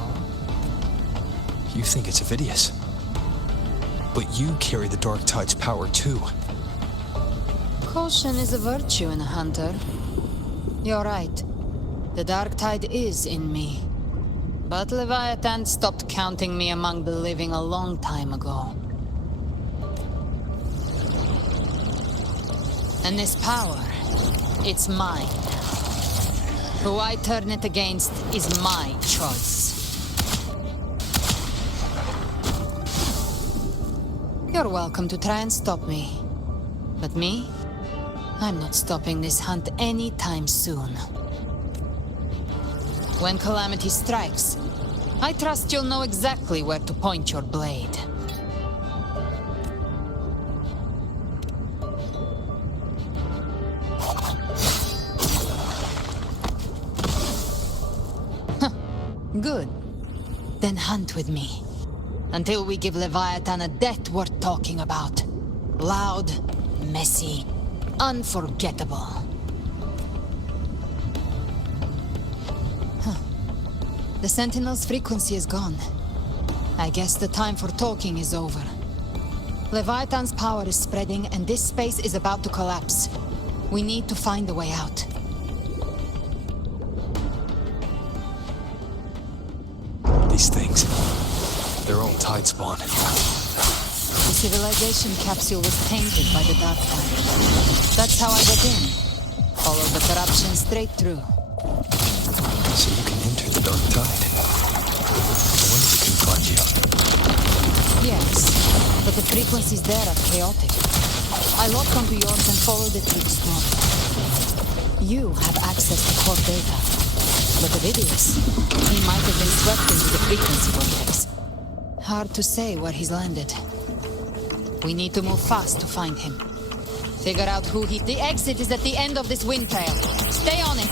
You think it's Avidius. But you carry the Dark Tide's power too. Caution is a virtue in a hunter. You're right. The Dark Tide is in me. But Leviathan stopped counting me among the living a long time ago. And this power, it's mine. Who I turn it against is my choice. You're welcome to try and stop me. But me? I'm not stopping this hunt anytime soon. When calamity strikes, I trust you'll know exactly where to point your blade. Good. Then hunt with me. Until we give Leviathan a death worth talking about. Loud, messy, unforgettable. The Sentinel's frequency is gone. I guess the time for talking is over. Leviathan's power is spreading and this space is about to collapse. We need to find a way out. These things, they're all tide spawn. The civilization capsule was tainted by the Dark Tide. That's how I got in. Followed the corruption straight through. So you can enter the Dark Tide. No wonder we couldn't find you. Yes, but the frequencies there are chaotic. I locked onto yours and followed it through the storm. You have access to core data. But Avidius, he might have been swept into the frequency vortex. Hard to say where he's landed. We need to move fast to find him. Figure out who he... The exit is at the end of this wind trail. Stay on it!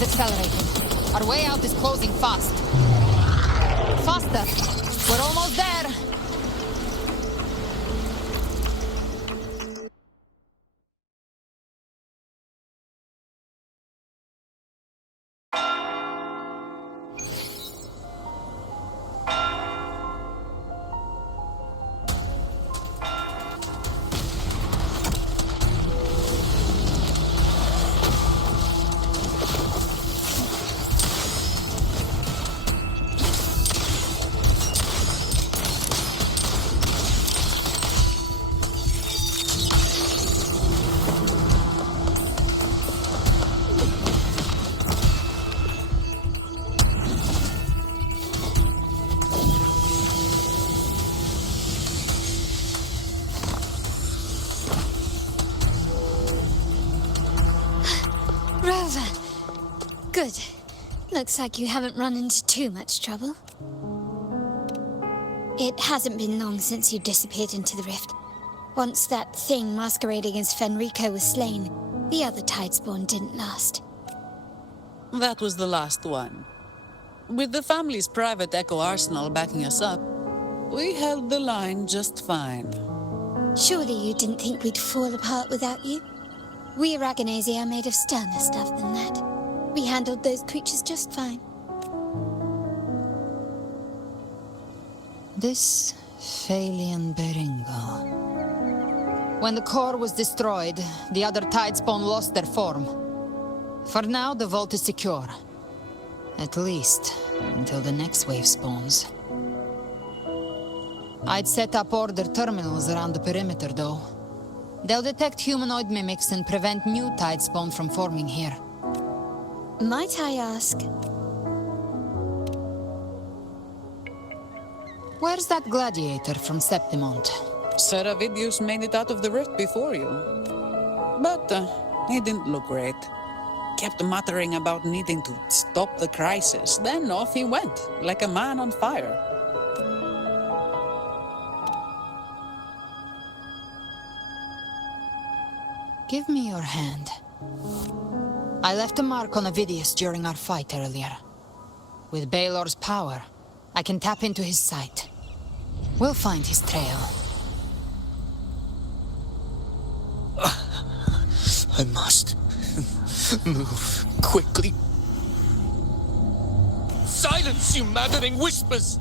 Accelerating. Our way out is closing fast. Faster! We're almost there! Rover. Good. Looks like you haven't run into too much trouble. It hasn't been long since you disappeared into the rift. Once that thing masquerading as Fenrico was slain, the other Tidespawn didn't last. That was the last one. With the family's private Echo arsenal backing us up, we held the line just fine. Surely you didn't think we'd fall apart without you? We Aragonese are made of sterner stuff than that. We handled those creatures just fine. This Phalian Beringo. When the core was destroyed, the other Tidespawn lost their form. For now, the vault is secure. At least, until the next wave spawns. I'd set up order terminals around the perimeter, though. They'll detect humanoid mimics and prevent new Tidespawn from forming here. Might I ask? Where's that gladiator from Septimont? Seravidius made it out of the rift before you. But he didn't look great. Kept muttering about needing to stop the crisis. Then off he went, like a man on fire. Give me your hand. I left a mark on Avidius during our fight earlier. With Baelor's power, I can tap into his sight. We'll find his trail. I must move quickly. Silence, you maddening whispers!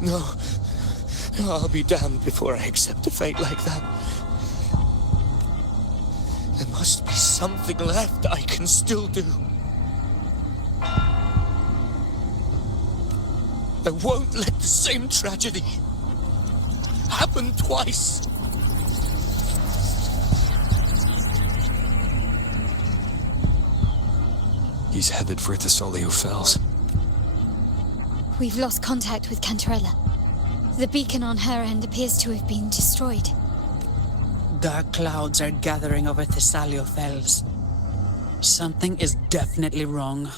No. I'll be damned before I accept a fate like that. There must be something left I can still do. I won't let the same tragedy happen twice. He's headed for Thessalio Fells. We've lost contact with Cantarella. The beacon on her end appears to have been destroyed. Dark clouds are gathering over Thessalio Fells. Something is definitely wrong.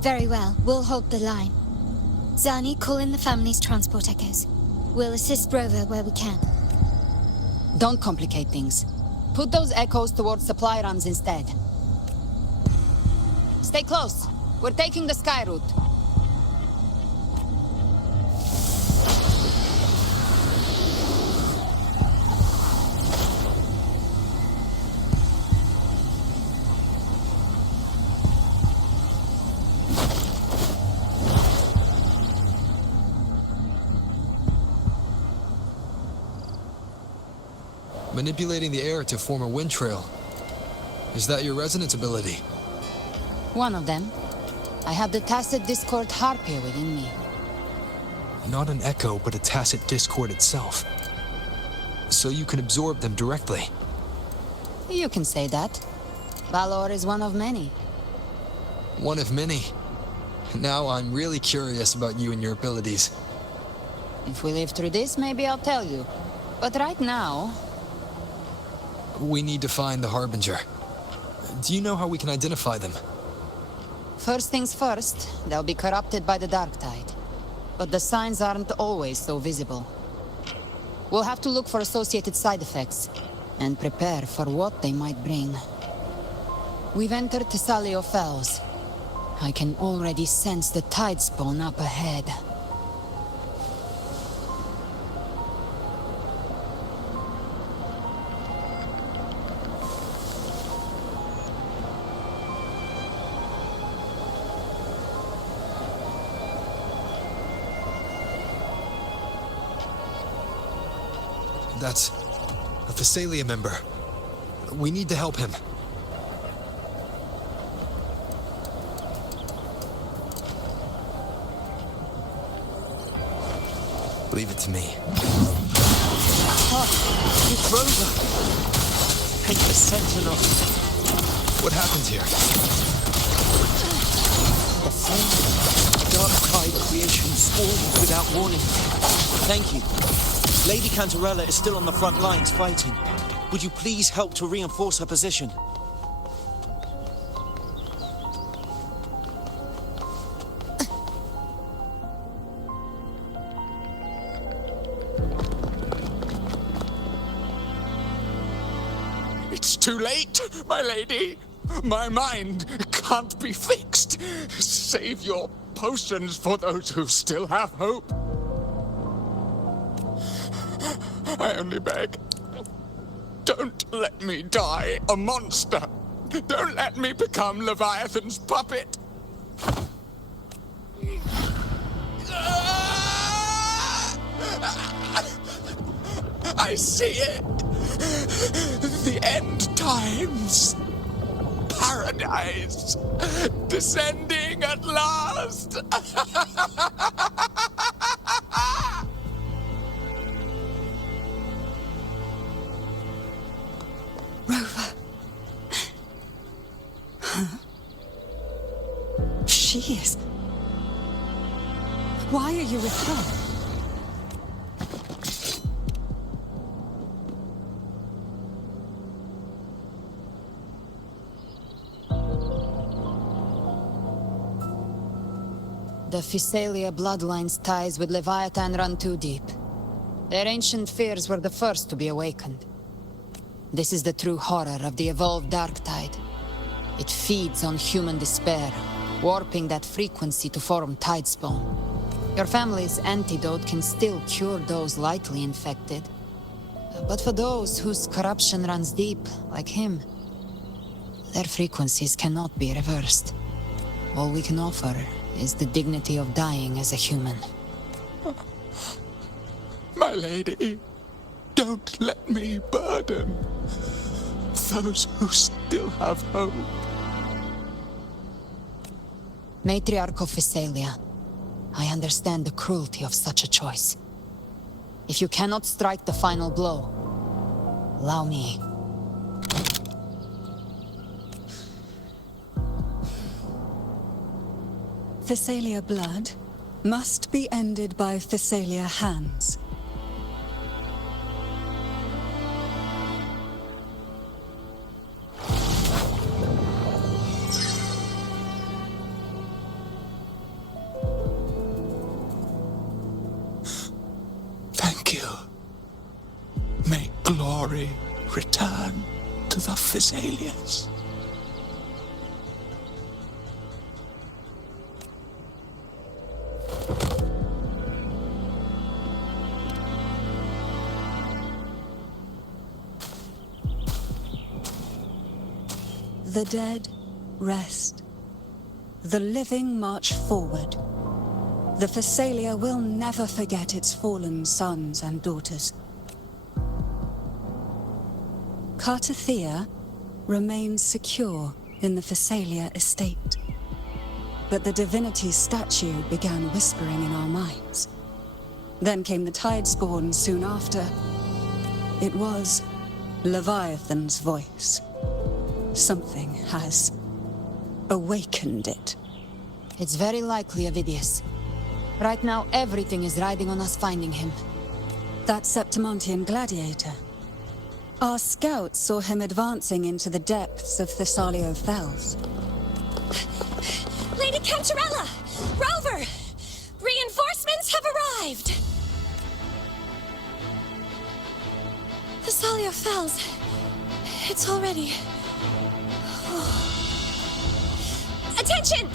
Very well, we'll hold the line. Zani, call in the family's transport echoes. We'll assist Rover where we can. Don't complicate things. Put those echoes towards supply runs instead. Stay close. We're taking the sky route. Manipulating the air to form a wind trail. Is that your resonance ability? One of them. I have the Tacit Discord Harpier within me. Not an echo, but a Tacit Discord itself. So you can absorb them directly. You can say that. Valor is one of many. One of many. Now I'm really curious about you and your abilities. If we live through this, maybe I'll tell you. But right now... We need to find the Harbinger. Do you know how we can identify them? First things first, they'll be corrupted by the dark tide. But the signs aren't always so visible. We'll have to look for associated side effects. and prepare for what they might bring. We've entered Thessalio Fells. I can already sense the tide spawn up ahead. That's a Thessalia member. We need to help him. Leave it to me. It's Rover! And the Sentinel. What happened here? The flame dark tide creation swarmed without warning. Thank you. Lady Cantarella is still on the front lines fighting. Would you please help to reinforce her position? It's too late, my lady. My mind can't be fixed. Save your potions for those who still have hope. I only beg. Don't let me die a monster. Don't let me become Leviathan's puppet. I see it. The end times. Paradise. Descending at last. Rover. Huh? She is. Why are you with her? The Thessalia bloodline's ties with Leviathan run too deep. Their ancient fears were the first to be awakened. This is the true horror of the evolved dark tide. It feeds on human despair, warping that frequency to form tidespawn. Your family's antidote can still cure those lightly infected. But for those whose corruption runs deep, like him, their frequencies cannot be reversed. All we can offer is the dignity of dying as a human. My lady, don't let me burden those who still have hope. Matriarch of Thessalia, I understand the cruelty of such a choice. If you cannot strike the final blow, allow me. Thessalia blood must be ended by Thessalia hands. Thank you. May glory return to the Thessalians. The dead rest. The living march forward. The Thessalia will never forget its fallen sons and daughters. Cartathea remains secure in the Thessalia estate. But the divinity's statue began whispering in our minds. Then came the tidespawn soon after. It was Leviathan's voice. Something has awakened it. It's very likely, Avidius. Right now, everything is riding on us finding him. That Septimontian gladiator. Our scouts saw him advancing into the depths of Thessalio Fells. Lady Cantarella! Rover! Reinforcements have arrived! Thessalio Fells. It's already... Attention!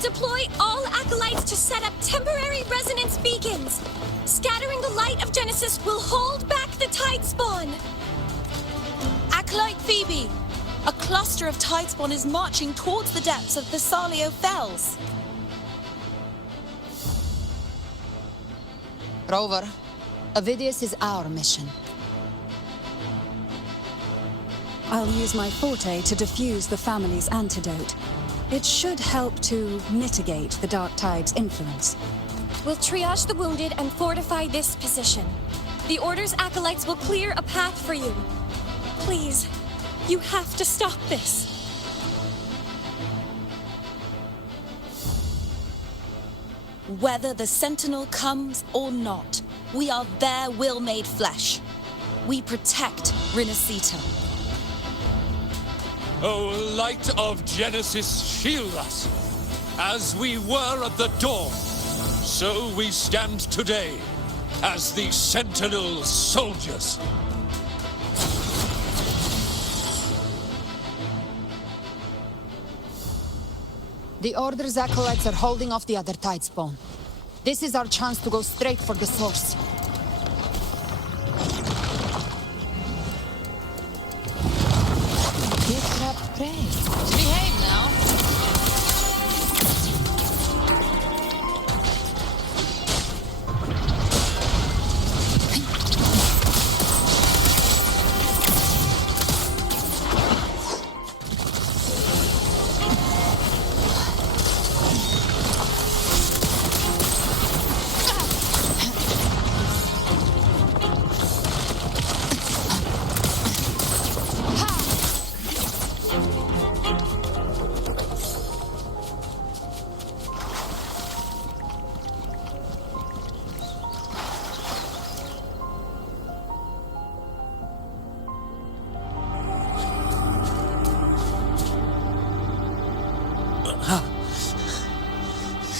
Deploy all acolytes to set up temporary resonance beacons. Scattering the light of Genesis will hold back the tide spawn. Acolyte Phoebe, a cluster of Tidespawn is marching towards the depths of the Salio Fells. Rover, Avidius is our mission. I'll use my forte to diffuse the family's antidote. It should help to mitigate the Dark Tide's influence. We'll triage the wounded and fortify this position. The Order's acolytes will clear a path for you. Please, you have to stop this. Whether the Sentinel comes or not, we are their will made flesh. We protect Rinascita. O light of Genesis, shield us. As we were at the dawn, so we stand today as the Sentinel soldiers. The Order's acolytes are holding off the other Tidespawn. This is our chance to go straight for the source. Gift-wrapped prey. Behave now.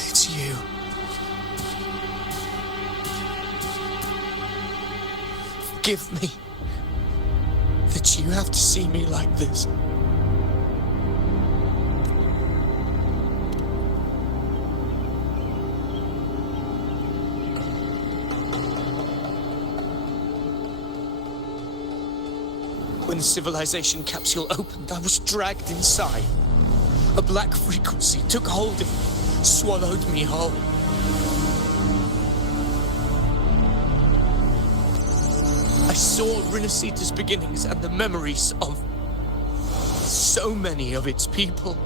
It's you. Forgive me that you have to see me like this. When the civilization capsule opened, I was dragged inside. A black frequency took hold of me, swallowed me whole. I saw Rinascita's beginnings and the memories of so many of its people.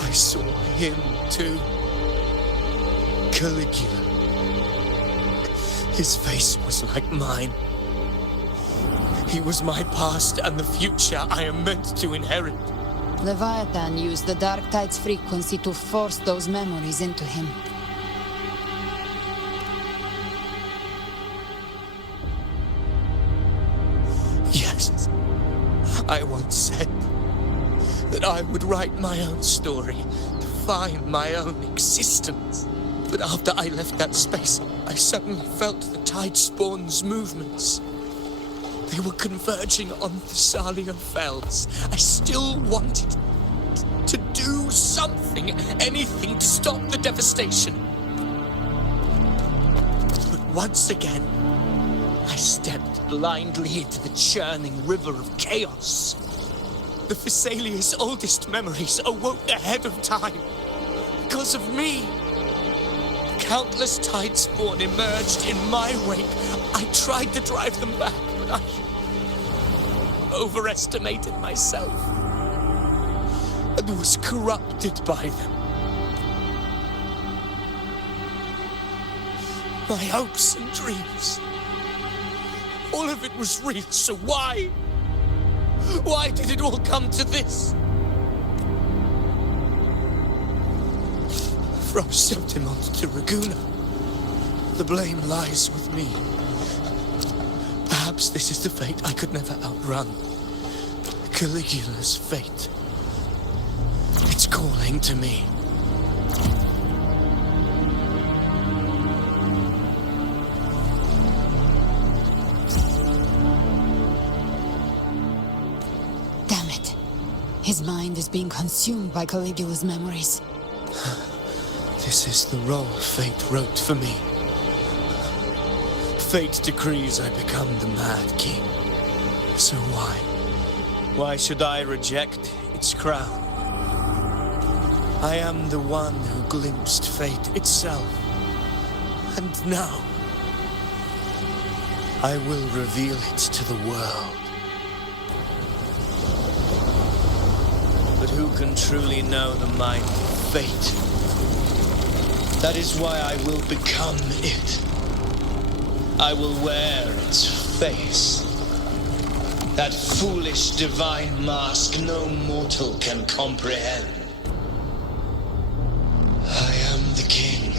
I saw him too. Caligula. His face was like mine. He was my past and the future I am meant to inherit. Leviathan used the Dark Tide's frequency to force those memories into him. Yes, I once said that I would write my own story, define my own existence. But after I left that space, I suddenly felt the Tidespawn's movements. They were converging on the Salio Fells. I still wanted to do something, anything to stop the devastation. But once again, I stepped blindly into the churning river of chaos. The Thessalia's oldest memories awoke ahead of time. Because of me. Countless Tidespawn emerged in my wake. I tried to drive them back, but I overestimated myself and was corrupted by them. My hopes and dreams, all of it was real, so why? Why did it all come to this? From Septimont to Raguna, the blame lies with me. Perhaps this is the fate I could never outrun. Caligula's fate. It's calling to me. His mind is being consumed by Caligula's memories. This is the role fate wrote for me. Fate decrees I become the Mad King. So why? Why should I reject its crown? I am the one who glimpsed fate itself. And now, I will reveal it to the world. But who can truly know the mind of fate? That is why I will become it. I will wear its face. That foolish divine mask no mortal can comprehend. I am the king,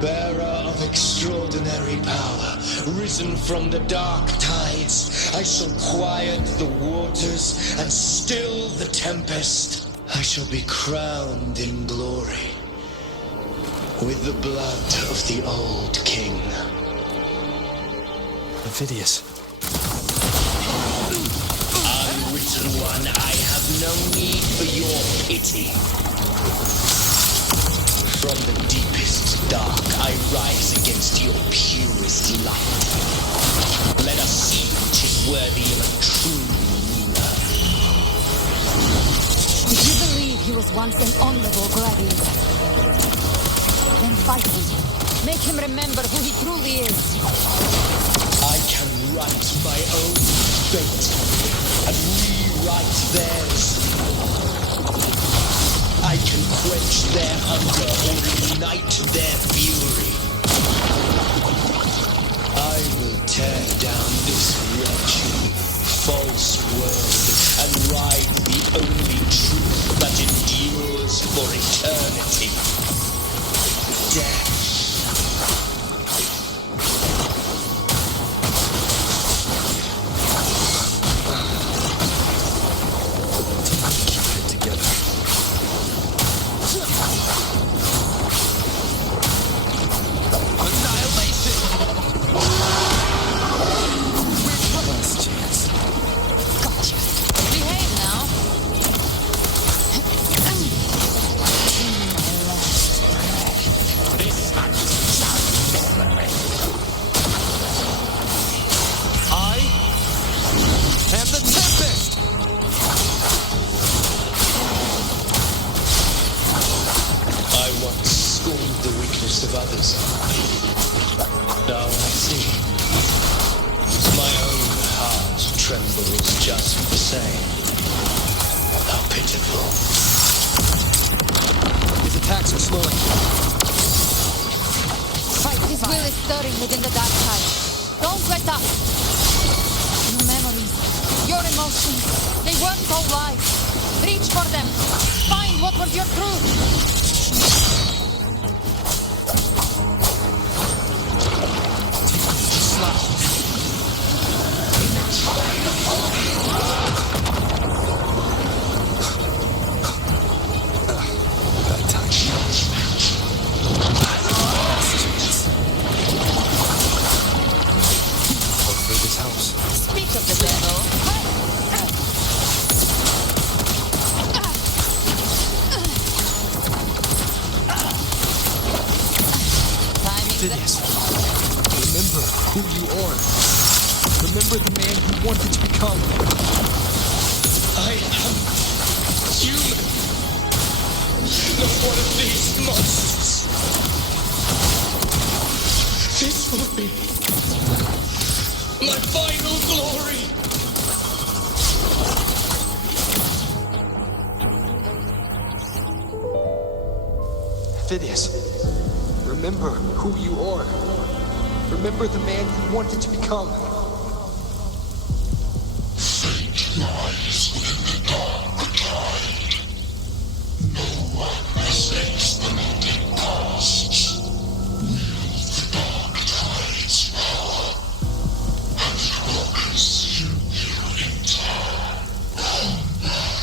bearer of extraordinary power, risen from the dark tides. I shall quiet the waters and still the tempest. I shall be crowned in glory with the blood of the old king. Phidias. Unwritten one, I have no need for your pity. From the deepest dark, I rise against your purest light. Let us see which is worthy of a true ruler. If you believe he was once an honorable gladiator, then fight him. Make him remember who he truly is. I can write my own fate and rewrite theirs. I can quench their hunger or ignite their fury. I will tear down this wretched, false world and ride the only truth that endures for eternity. Death. Phidias, remember who you are. Remember the man you wanted to become. I am human. Not one of these monsters. This will be my final glory. Phidias, remember who you are. Remember the man you wanted to become. Fate lies within the dark tide. No one mistakes the melting pasts. Wield the dark tide's power, and it will consume you in time. Come back.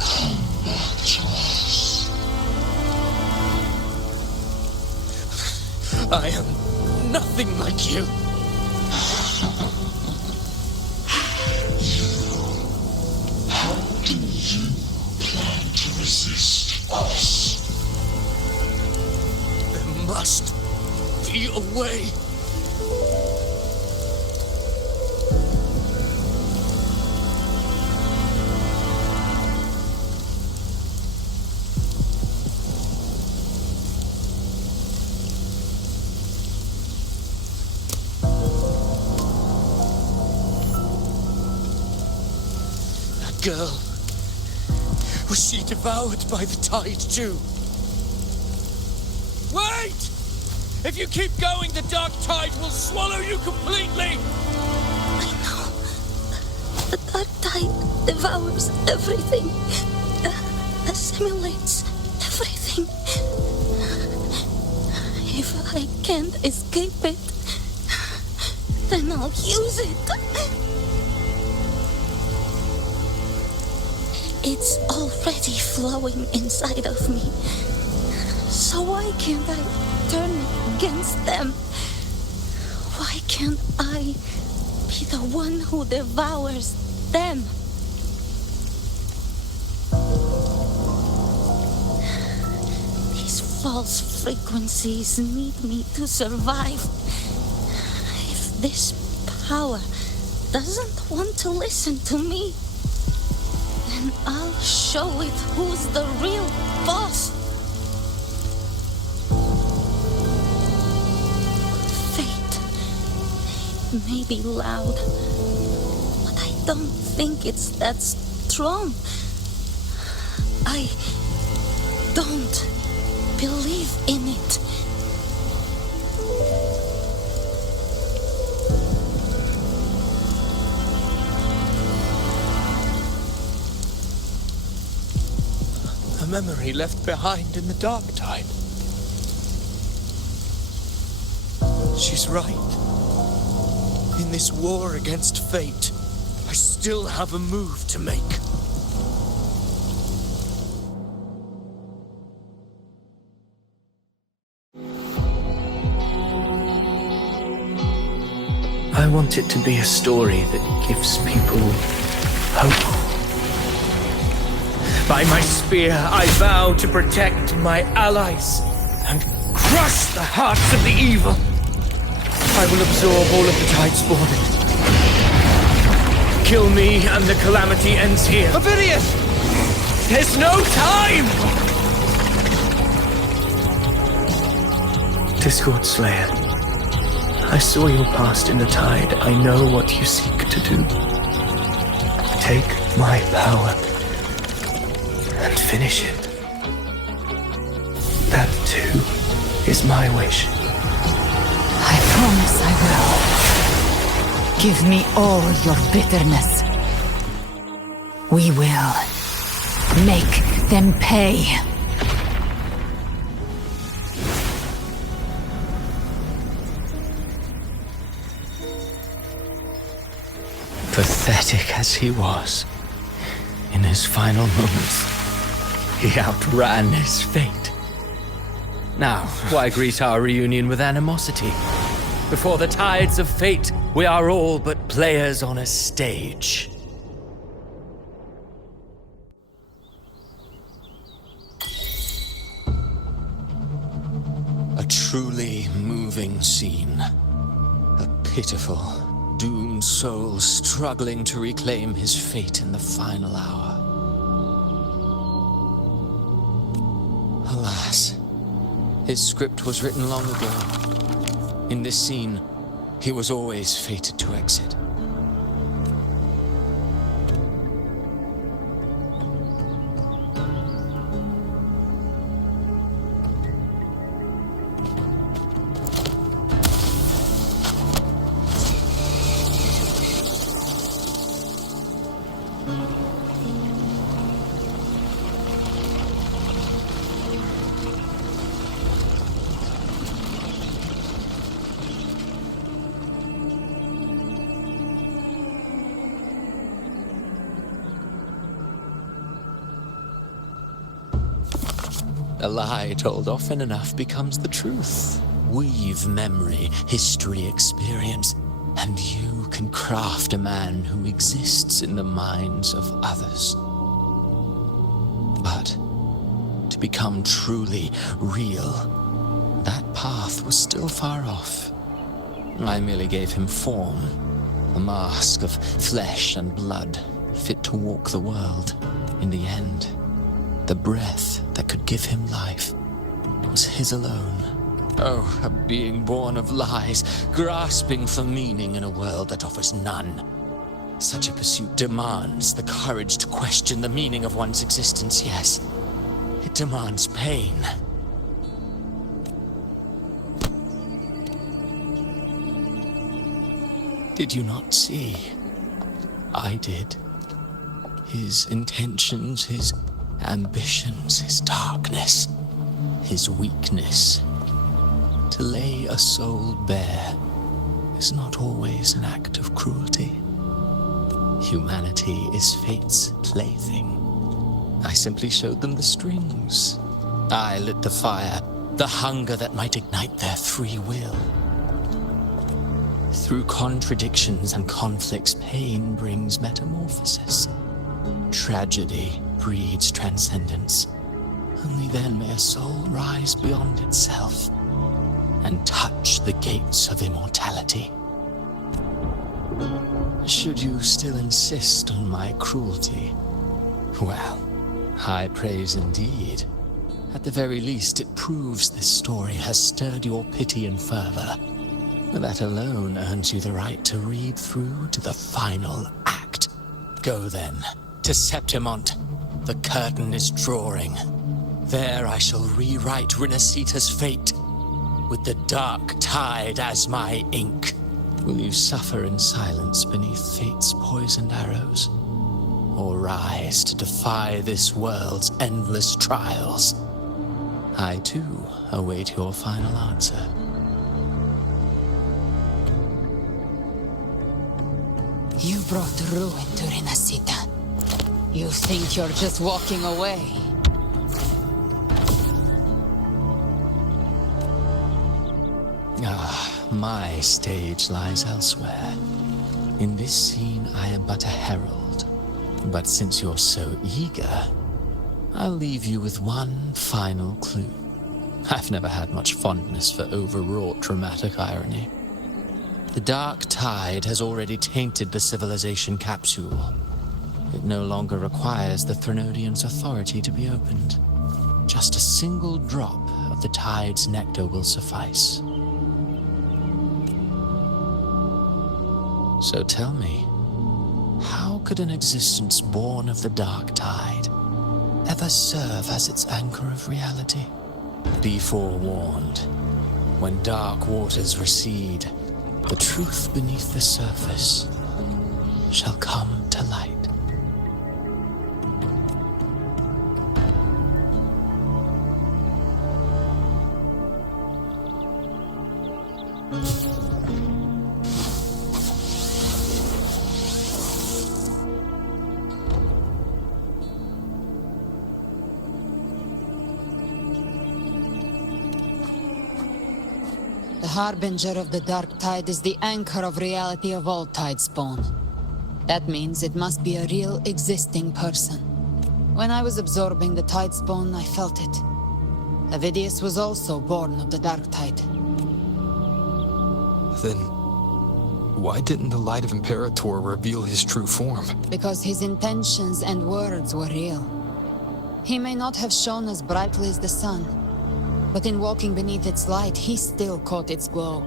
Come back to us. I am nothing like you. You resist us. There must be a way. Girl, was she devoured by the tide too? Wait! If you keep going, the dark tide will swallow you completely! I know. The dark tide devours everything. Assimilates everything. If I can't escape it, then I'll use it. It's already flowing inside of me. So why can't I turn against them? Why can't I be the one who devours them? These false frequencies need me to survive. If this power doesn't want to listen to me, and I'll show it who's the real boss. Fate may be loud, but I don't think it's that strong. I don't believe in it. A memory left behind in the dark tide. She's right. In this war against fate, I still have a move to make. I want it to be a story that gives people hope. By my spear, I vow to protect my allies and crush the hearts of the evil. I will absorb all of the Tidespawn. Kill me and the calamity ends here. Ovidius! There's no time! Discord Slayer, I saw your past in the tide. I know what you seek to do. Take my power and finish it. That too is my wish. I promise I will. Give me all your bitterness. We will make them pay. Pathetic as he was, in his final moments, he outran his fate. Now, why greet our reunion with animosity? Before the tides of fate, we are all but players on a stage. A truly moving scene. A pitiful, doomed soul struggling to reclaim his fate in the final hour. Alas, his script was written long ago. In this scene, he was always fated to exit. A lie told often enough becomes the truth. Weave memory, history, experience, and you can craft a man who exists in the minds of others. But become truly real, that path was still far off. I merely gave him form, a mask of flesh and blood, fit to walk the world. In the end, the breath that could give him life was his alone. Oh, a being born of lies, grasping for meaning in a world that offers none. Such a pursuit demands the courage to question the meaning of one's existence, yes. It demands pain. Did you not see? I did. His intentions, his ambitions, his darkness, his weakness. To lay a soul bare is not always an act of cruelty. Humanity is fate's plaything. I simply showed them the strings. I lit the fire, the hunger that might ignite their free will. Through contradictions and conflicts, pain brings metamorphosis. Tragedy breeds transcendence. Only then may a soul rise beyond itself and touch the gates of immortality. Should you still insist on my cruelty, well, high praise indeed. At the very least, it proves this story has stirred your pity and fervor. That alone earns you the right to read through to the final act. Go then, to Septimont. The curtain is drawing. There I shall rewrite Rinasita's fate, with the dark tide as my ink. Will you suffer in silence beneath fate's poisoned arrows? Or rise to defy this world's endless trials? I too await your final answer. You brought ruin to Rinasita. You think you're just walking away? My stage lies elsewhere. In this scene, I am but a herald. But since you're so eager, I'll leave you with one final clue. I've never had much fondness for overwrought dramatic irony. The dark tide has already tainted the civilization capsule. It no longer requires the Threnodians' authority to be opened. Just a single drop of the tide's nectar will suffice. So tell me, how could an existence born of the dark tide ever serve as its anchor of reality? Be forewarned. When dark waters recede, the truth beneath the surface shall come to light. The harbinger of the dark tide is the anchor of reality of all tidespawn. That means it must be a real existing person. When I was absorbing the tidespawn, I felt it. Avidius was also born of the dark tide. Then, why didn't the light of Imperator reveal his true form? Because his intentions and words were real. He may not have shone as brightly as the sun, but in walking beneath its light, he still caught its glow.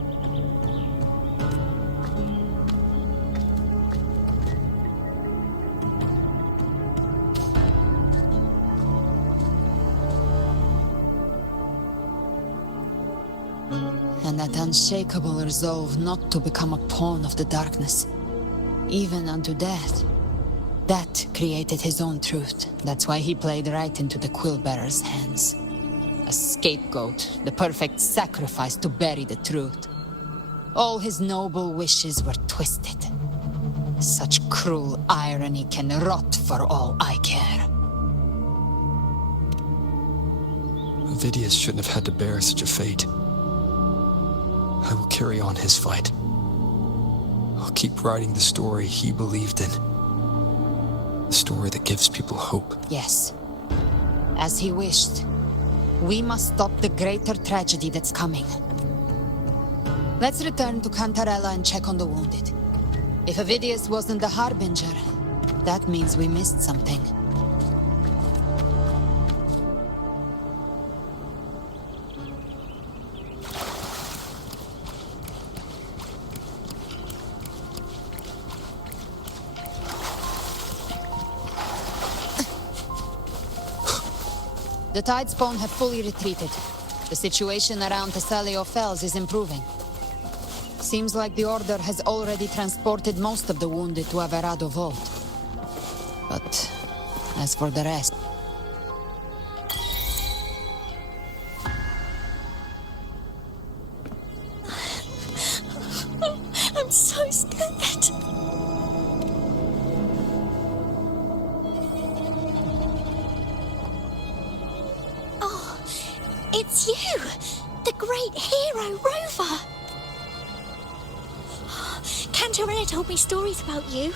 And that unshakable resolve not to become a pawn of the darkness, even unto death. That created his own truth. That's why he played right into the Quillbearer's hands. A scapegoat, the perfect sacrifice to bury the truth. All his noble wishes were twisted. Such cruel irony can rot for all I care. Avidius shouldn't have had to bear such a fate. I will carry on his fight. I'll keep writing the story he believed in. The story that gives people hope. Yes. As he wished. We must stop the greater tragedy that's coming. Let's return to Cantarella and check on the wounded. If Avidius wasn't the Harbinger, that means we missed something. The Tidespawn have fully retreated. The situation around Thessalio Fells is improving. Seems like the Order has already transported most of the wounded to Averado Vault. But as for the rest... I'm so scared. Oh, it's you! The great hero, Rover! Cantarella told me stories about you.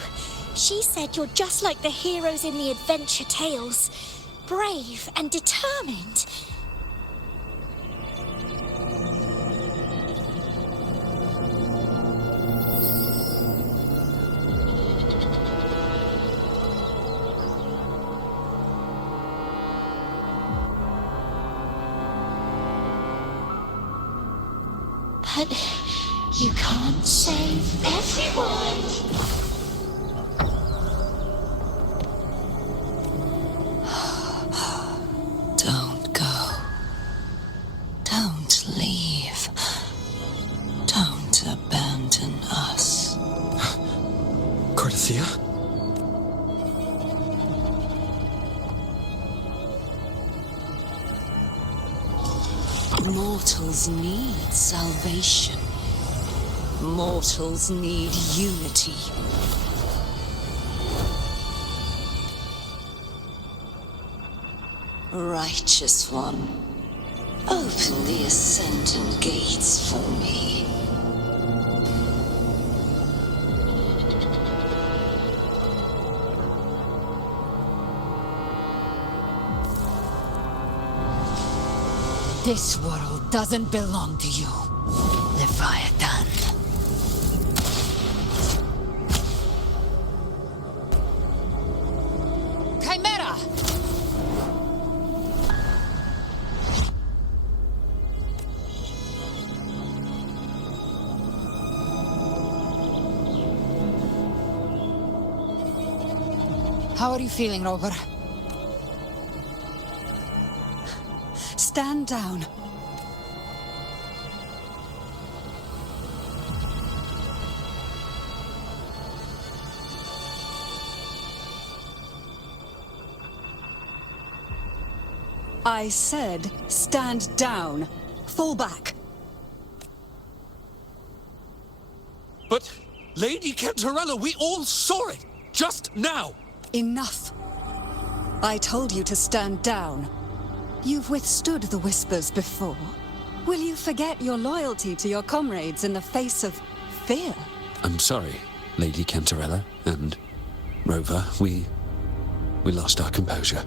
She said you're just like the heroes in the adventure tales. Brave and determined. But you can't save everyone. Don't go. Don't leave. Don't abandon us. Cardathia? Mortals need salvation. Mortals need unity. Righteous One, open the Ascendant gates for me. This world doesn't belong to you, Leviathan. Chimera! How are you feeling, Rover? Stand down. I said, stand down. Fall back. But, Lady Cantarella, we all saw it! Just now! Enough. I told you to stand down. You've withstood the whispers before. Will you forget your loyalty to your comrades in the face of fear? I'm sorry, Lady Cantarella, and Rover, we lost our composure.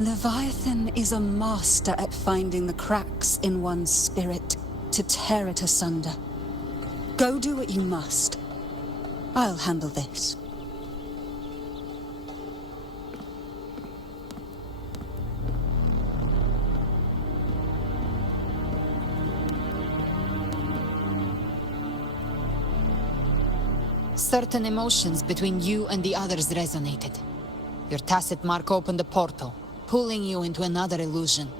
Leviathan is a master at finding the cracks in one's spirit to tear it asunder. Go do what you must. I'll handle this. Certain emotions between you and the others resonated. Your tacit mark opened a portal, pulling you into another illusion.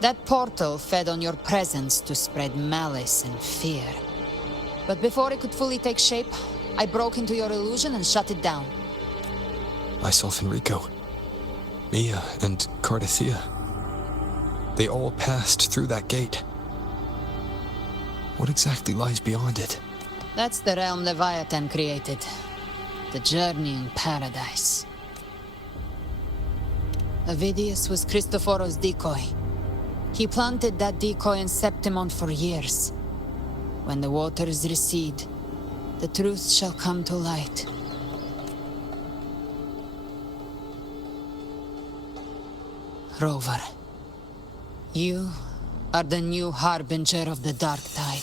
That portal fed on your presence to spread malice and fear. But before it could fully take shape, I broke into your illusion and shut it down. Myself and Rico, Mia and Cardathia. They all passed through that gate. What exactly lies beyond it? That's the realm Leviathan created. The journeying paradise. Avidius was Cristoforo's decoy. He planted that decoy in Septimon for years. When the waters recede, the truth shall come to light. Rover, You are the new harbinger of the dark tide.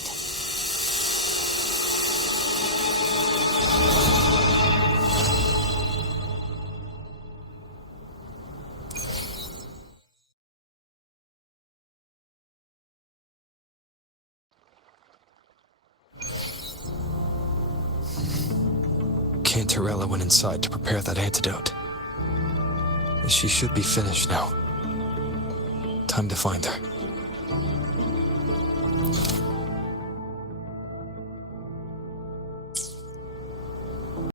Cantarella went inside to prepare that antidote. She should be finished now. Time to find her.